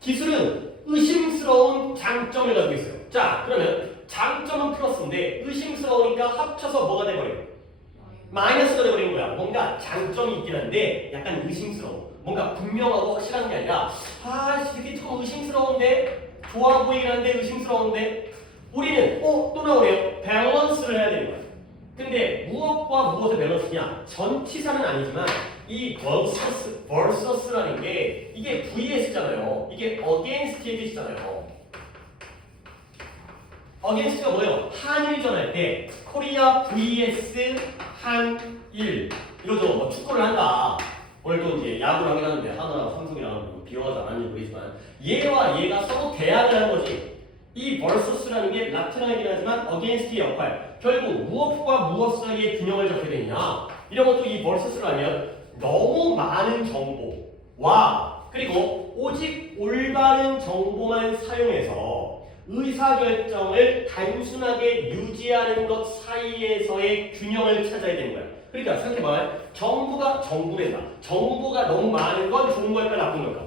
기술은 의심스러운 장점을 가지고 있어요. 자, 그러면 장점은 플러스인데 의심스러우니까 합쳐서 뭐가 돼버려요? 마이너스가 돼버리는 거야. 뭔가 장점이 있긴 한데 약간 의심스러워. 뭔가 분명하고 확실한 게 아니라 이게 좀 의심스러운데 좋아 보이긴 한데 의심스러운데 우리는 또 나오네요. 밸런스를 해야 되는 거야. 근데 무엇과 무엇의 밸런스냐? 전치사는 아니지만 이 versus라는 게 이게 vs잖아요. 이게 against의 뜻이잖아요. against가 뭐예요? 한일전 할 때 코리아 vs 한일 이거죠. 뭐 축구를 한다. 오늘 또 이제 야구를 하긴 하는데 하나랑 삼성이랑 비교하지 않았는지 모르겠지만 얘와 얘가 서로 대항을 하는 거지. 이 versus라는 게 라틴어이긴 하지만 against의 역할. 결국 무엇과 무엇 사이에 균형을 잡게 되느냐. 이런 것도 이 versus를 하면 너무 많은 정보와 그리고 오직 올바른 정보만 사용해서 의사결정을 단순하게 유지하는 것 사이에서의 균형을 찾아야 되는 거야. 그러니까 생각해봐요. 정부가 너무 많은 건 좋은 걸까 나쁜 걸까?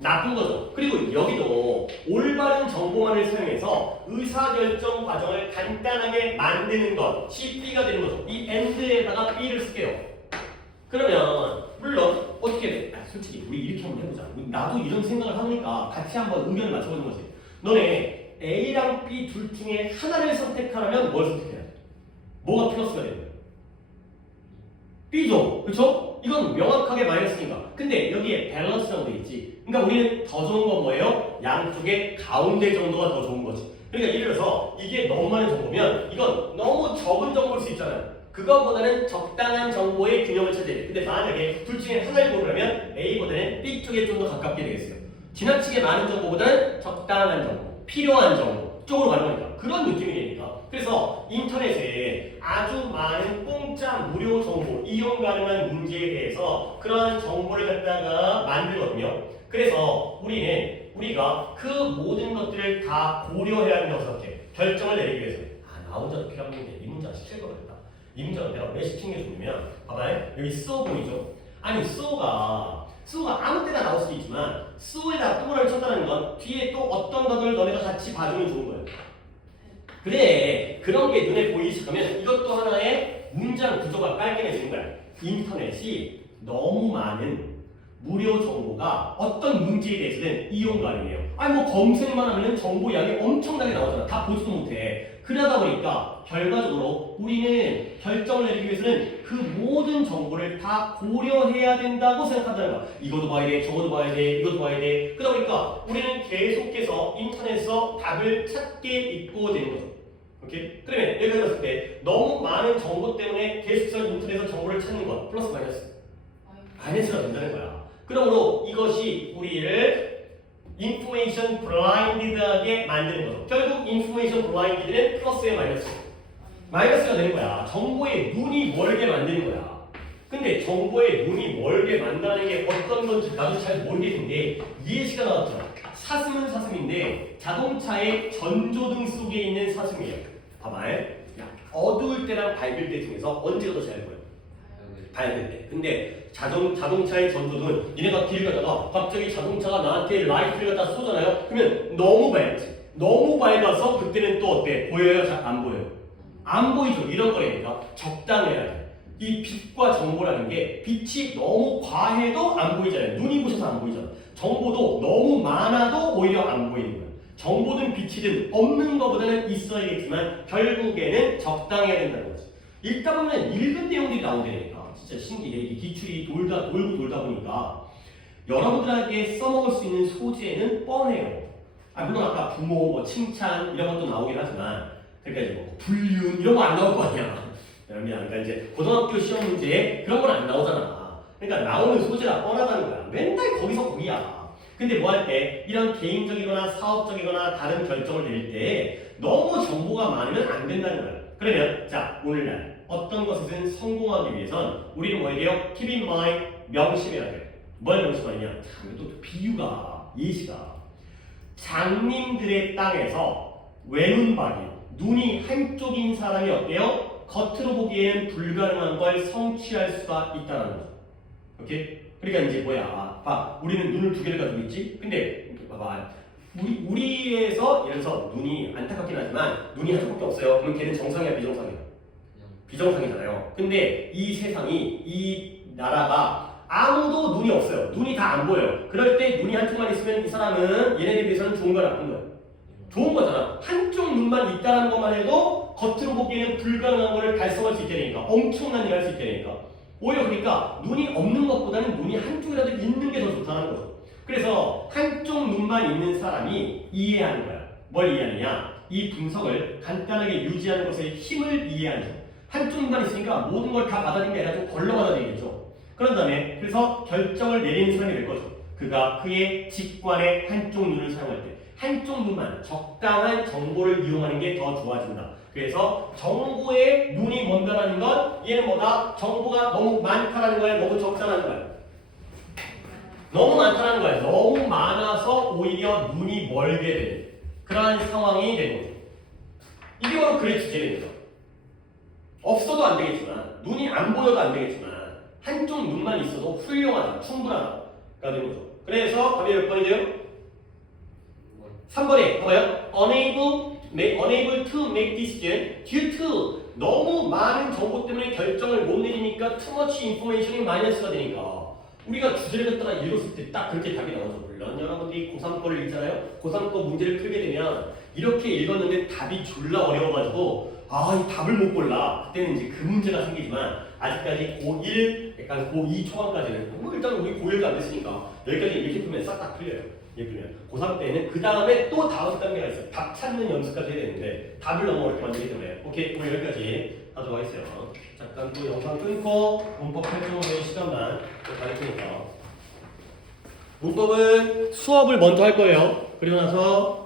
나쁜 거죠. 그리고 여기도 올바른 정보만을 사용해서 의사결정 과정을 간단하게 만드는 것이 B가 되는 거죠. 이 AND에다가 B를 쓸게요. 그러면 물론 어떻게 돼? 솔직히 우리 이렇게 한번 해보자. 나도 이런 생각을 하니까 같이 한번 의견을 맞춰보는 거지. 너네 A랑 B 둘 중에 하나를 선택하라면 뭘 선택해야 돼? 뭐가 플러스가 되는 거야? B죠. 그렇죠? 이건 명확하게 마이너스니까. 근데 여기에 밸런스라고 돼 있지. 그러니까 우리는 더 좋은 건 뭐예요? 양쪽의 가운데 정도가 더 좋은 거지. 그러니까 예를 들어서 이게 너무 많은 정보면 이건 너무 적은 정보일 수 있잖아요. 그거보다는 적당한 정보의 균형을 찾아야 돼. 근데 만약에 둘 중에 하나를 고르라면 A보다는 B 쪽에 좀 더 가깝게 되겠어요. 지나치게 많은 정보보다는 적당한 정보, 필요한 정보 쪽으로 가는 거니까. 그런 느낌이 되니까. 그래서 인터넷에 아주 많은 공짜 무료 정보, 이용 가능한 문제에 대해서 그런 정보를 갖다가 만들거든요. 그래서 우리가 그 모든 것들을 다 고려해야 한다고 생각해. 결정을 내리기 위해서. 나 혼자 필요한 문제, 이 문제가 시킬 것 같다. 이 문제가 내가 왜 시킨 게 좋냐면 봐봐요. 여기 so 보이죠? 아니 so가 아무 때나 나올 수도 있지만 so에다 동그라미 쳤다는 건 뒤에 또 어떤 것을 너네가 같이 봐주면 좋은 거예요. 그래 그런 게 눈에 보이기 시작하면 이것도 하나의 문장 구조가 깔끔해지는 거야. 인터넷이 너무 많은 무료 정보가 어떤 문제에 대해서는 이용 가능해요. 아니 뭐 검색만 하면 정보 양이 엄청나게 나오잖아. 다 보지도 못해. 그러다 보니까 결과적으로 우리는 결정을 내리기 위해서는 그 모든 정보를 다 고려해야 된다고 생각한다는 거야. 이것도 봐야 돼, 저것도 봐야 돼, 이것도 봐야 돼. 그러다 보니까 우리는 계속해서 인터넷에서 답을 찾게 있고 되는 거죠. 오케이? 그러면 여기 봤을 때 너무 많은 정보 때문에 계속해서 인터넷에서 정보를 찾는 것 플러스 마이너스 마이너스가 된다는 거야. 그러므로 이것이 우리를 인포메이션 블라인디드하게 만드는 거죠. 결국 인포메이션 블라인디드는 플러스에 마이너스가 되는 거야. 정보에 눈이 멀게 만드는 거야. 근데 정보에 눈이 멀게 만드는 게 어떤 건지 나도 잘 모르겠는데 예시가 나왔죠. 사슴은 사슴인데 자동차의 전조등 속에 있는 사슴이에요. 봐봐요. 어두울 때랑 밝을 때 중에서 언제가 더 잘 보여? 밝을 때. 근데 자동차의 전조등은 니네가 길 가다가 갑자기 자동차가 나한테 라이트를 갖다 쏘잖아요. 그러면 너무 밝지. 너무 밝아서 그때는 또 어때? 보여요? 잘 안 보여요? 안 보이죠. 이런 거라니까 적당해야 돼. 이 빛과 정보라는 게 빛이 너무 과해도 안 보이잖아요. 눈이 부셔서 안 보이잖아. 정보도 너무 많아도 오히려 안 보이는 거예요. 정보든 빛이든 없는 것보다는 있어야겠지만 결국에는 적당해야 된다는 거지. 읽다 보면 읽은 내용들이 나온다니까. 진짜 신기해. 이 기출이 돌고 돌다 보니까 여러분들에게 써먹을 수 있는 소재는 뻔해요. 물론 아까 부모, 뭐 칭찬 이런 것도 나오긴 하지만 그러니까 뭐 불륜 이런 거 안 나올 거 아니야. 그러니까 이제 고등학교 시험 문제에 그런 건 안 나오잖아. 그러니까 나오는 소재가 뻔하다는 거야. 맨날 거기서 거기야. 근데 뭐 할 때 이런 개인적이거나 사업적이거나 다른 결정을 내릴 때 너무 정보가 많으면 안 된다는 거야. 그러면 자 오늘날 어떤 것이든 성공하기 위해선 우리는 뭐 해야 돼요? Keep in mind 명심해야 돼요. 뭘 명심하느냐? 참 또 비유가 예시가 장님들의 땅에서 외눈박이 눈이 한쪽인 사람이 어때요? 겉으로 보기에는 불가능한 걸 성취할 수가 있다는 거죠. 오케이? 그러니까 이제 뭐야? 봐, 우리는 눈을 두 개를 가지고 있지. 근데 봐봐, 우리에서 예를 들어서 눈이 안타깝긴 하지만 눈이 한쪽밖에 없어요. 그럼 걔는 정상이야, 비정상이야? 비정상이잖아요. 근데 이 세상이 이 나라가 아무도 눈이 없어요. 눈이 다 안 보여요. 그럴 때 눈이 한쪽만 있으면 이 사람은 얘네들에 비해서는 좋은 거야, 나쁜 거야? 좋은 거잖아. 한쪽 눈만 있다는 것만 해도 겉으로 보기에는 불가능한 거를 달성할 수 있다니까. 엄청난 일을 할 수 있다니까. 오히려 그러니까 눈이 없는 것보다는 눈이 한쪽이라도 있는 게 더 좋다는 거죠. 그래서 한쪽 눈만 있는 사람이 이해하는 거야. 뭘 이해하느냐? 이 분석을 간단하게 유지하는 것의 힘을 이해하는 거죠. 한쪽 눈만 있으니까 모든 걸 다 받아들이는 게 아니라 좀 걸러 받아들이겠죠. 그런 다음에 그래서 결정을 내리는 사람이 될 거죠. 그가 그의 직관의 한쪽 눈을 사용할 때 한쪽 눈만 적당한 정보를 이용하는 게 더 좋아진다. 그래서 정보에 눈이 먼다라는 건 얘는 뭐다? 정보가 너무 많다라는 거야? 너무 적다라는 거야? 너무 많다라는 거야. 너무 많아서 오히려 눈이 멀게 되는 그러한 상황이 되는 거죠. 이게 바로 글의 주제입니다. 없어도 안 되겠지만 눈이 안 보여도 안 되겠지만 한쪽 눈만 있어도 훌륭하다, 충분하다가 되는 거죠. 그래서 답이 몇 번이돼요? 3번에 봐봐요. Unable to make decision due to 너무 많은 정보 때문에 결정을 못 내리니까 too much information이 마이너스가 되니까 우리가 주제를 갖다가 읽었을 때 딱 그렇게 답이 나오죠. 물론 여러분들이 고3 거를 읽잖아요. 고3 거 문제를 풀게 되면 이렇게 읽었는데 답이 졸라 어려워가지고 이 답을 못 골라. 그때는 이제 그 문제가 생기지만 아직까지 고1, 약간 고2 초반까지는 일단 우리 고1도 안 됐으니까 여기까지 이렇게 풀면 싹 다 풀려요. 이렇게 풀면 고3 때는 그 다음에 또 다음 단계가 있어요. 답 찾는 연습까지 해야 되는데 답을 너무 어렵게 만들기 때문에 오케이 오늘 여기까지 하도록 하겠어요. 잠깐 또 영상 끊고 문법 활동의 시간만 또 가릴 테니까 문법은 수업을 먼저 할 거예요. 그리고 나서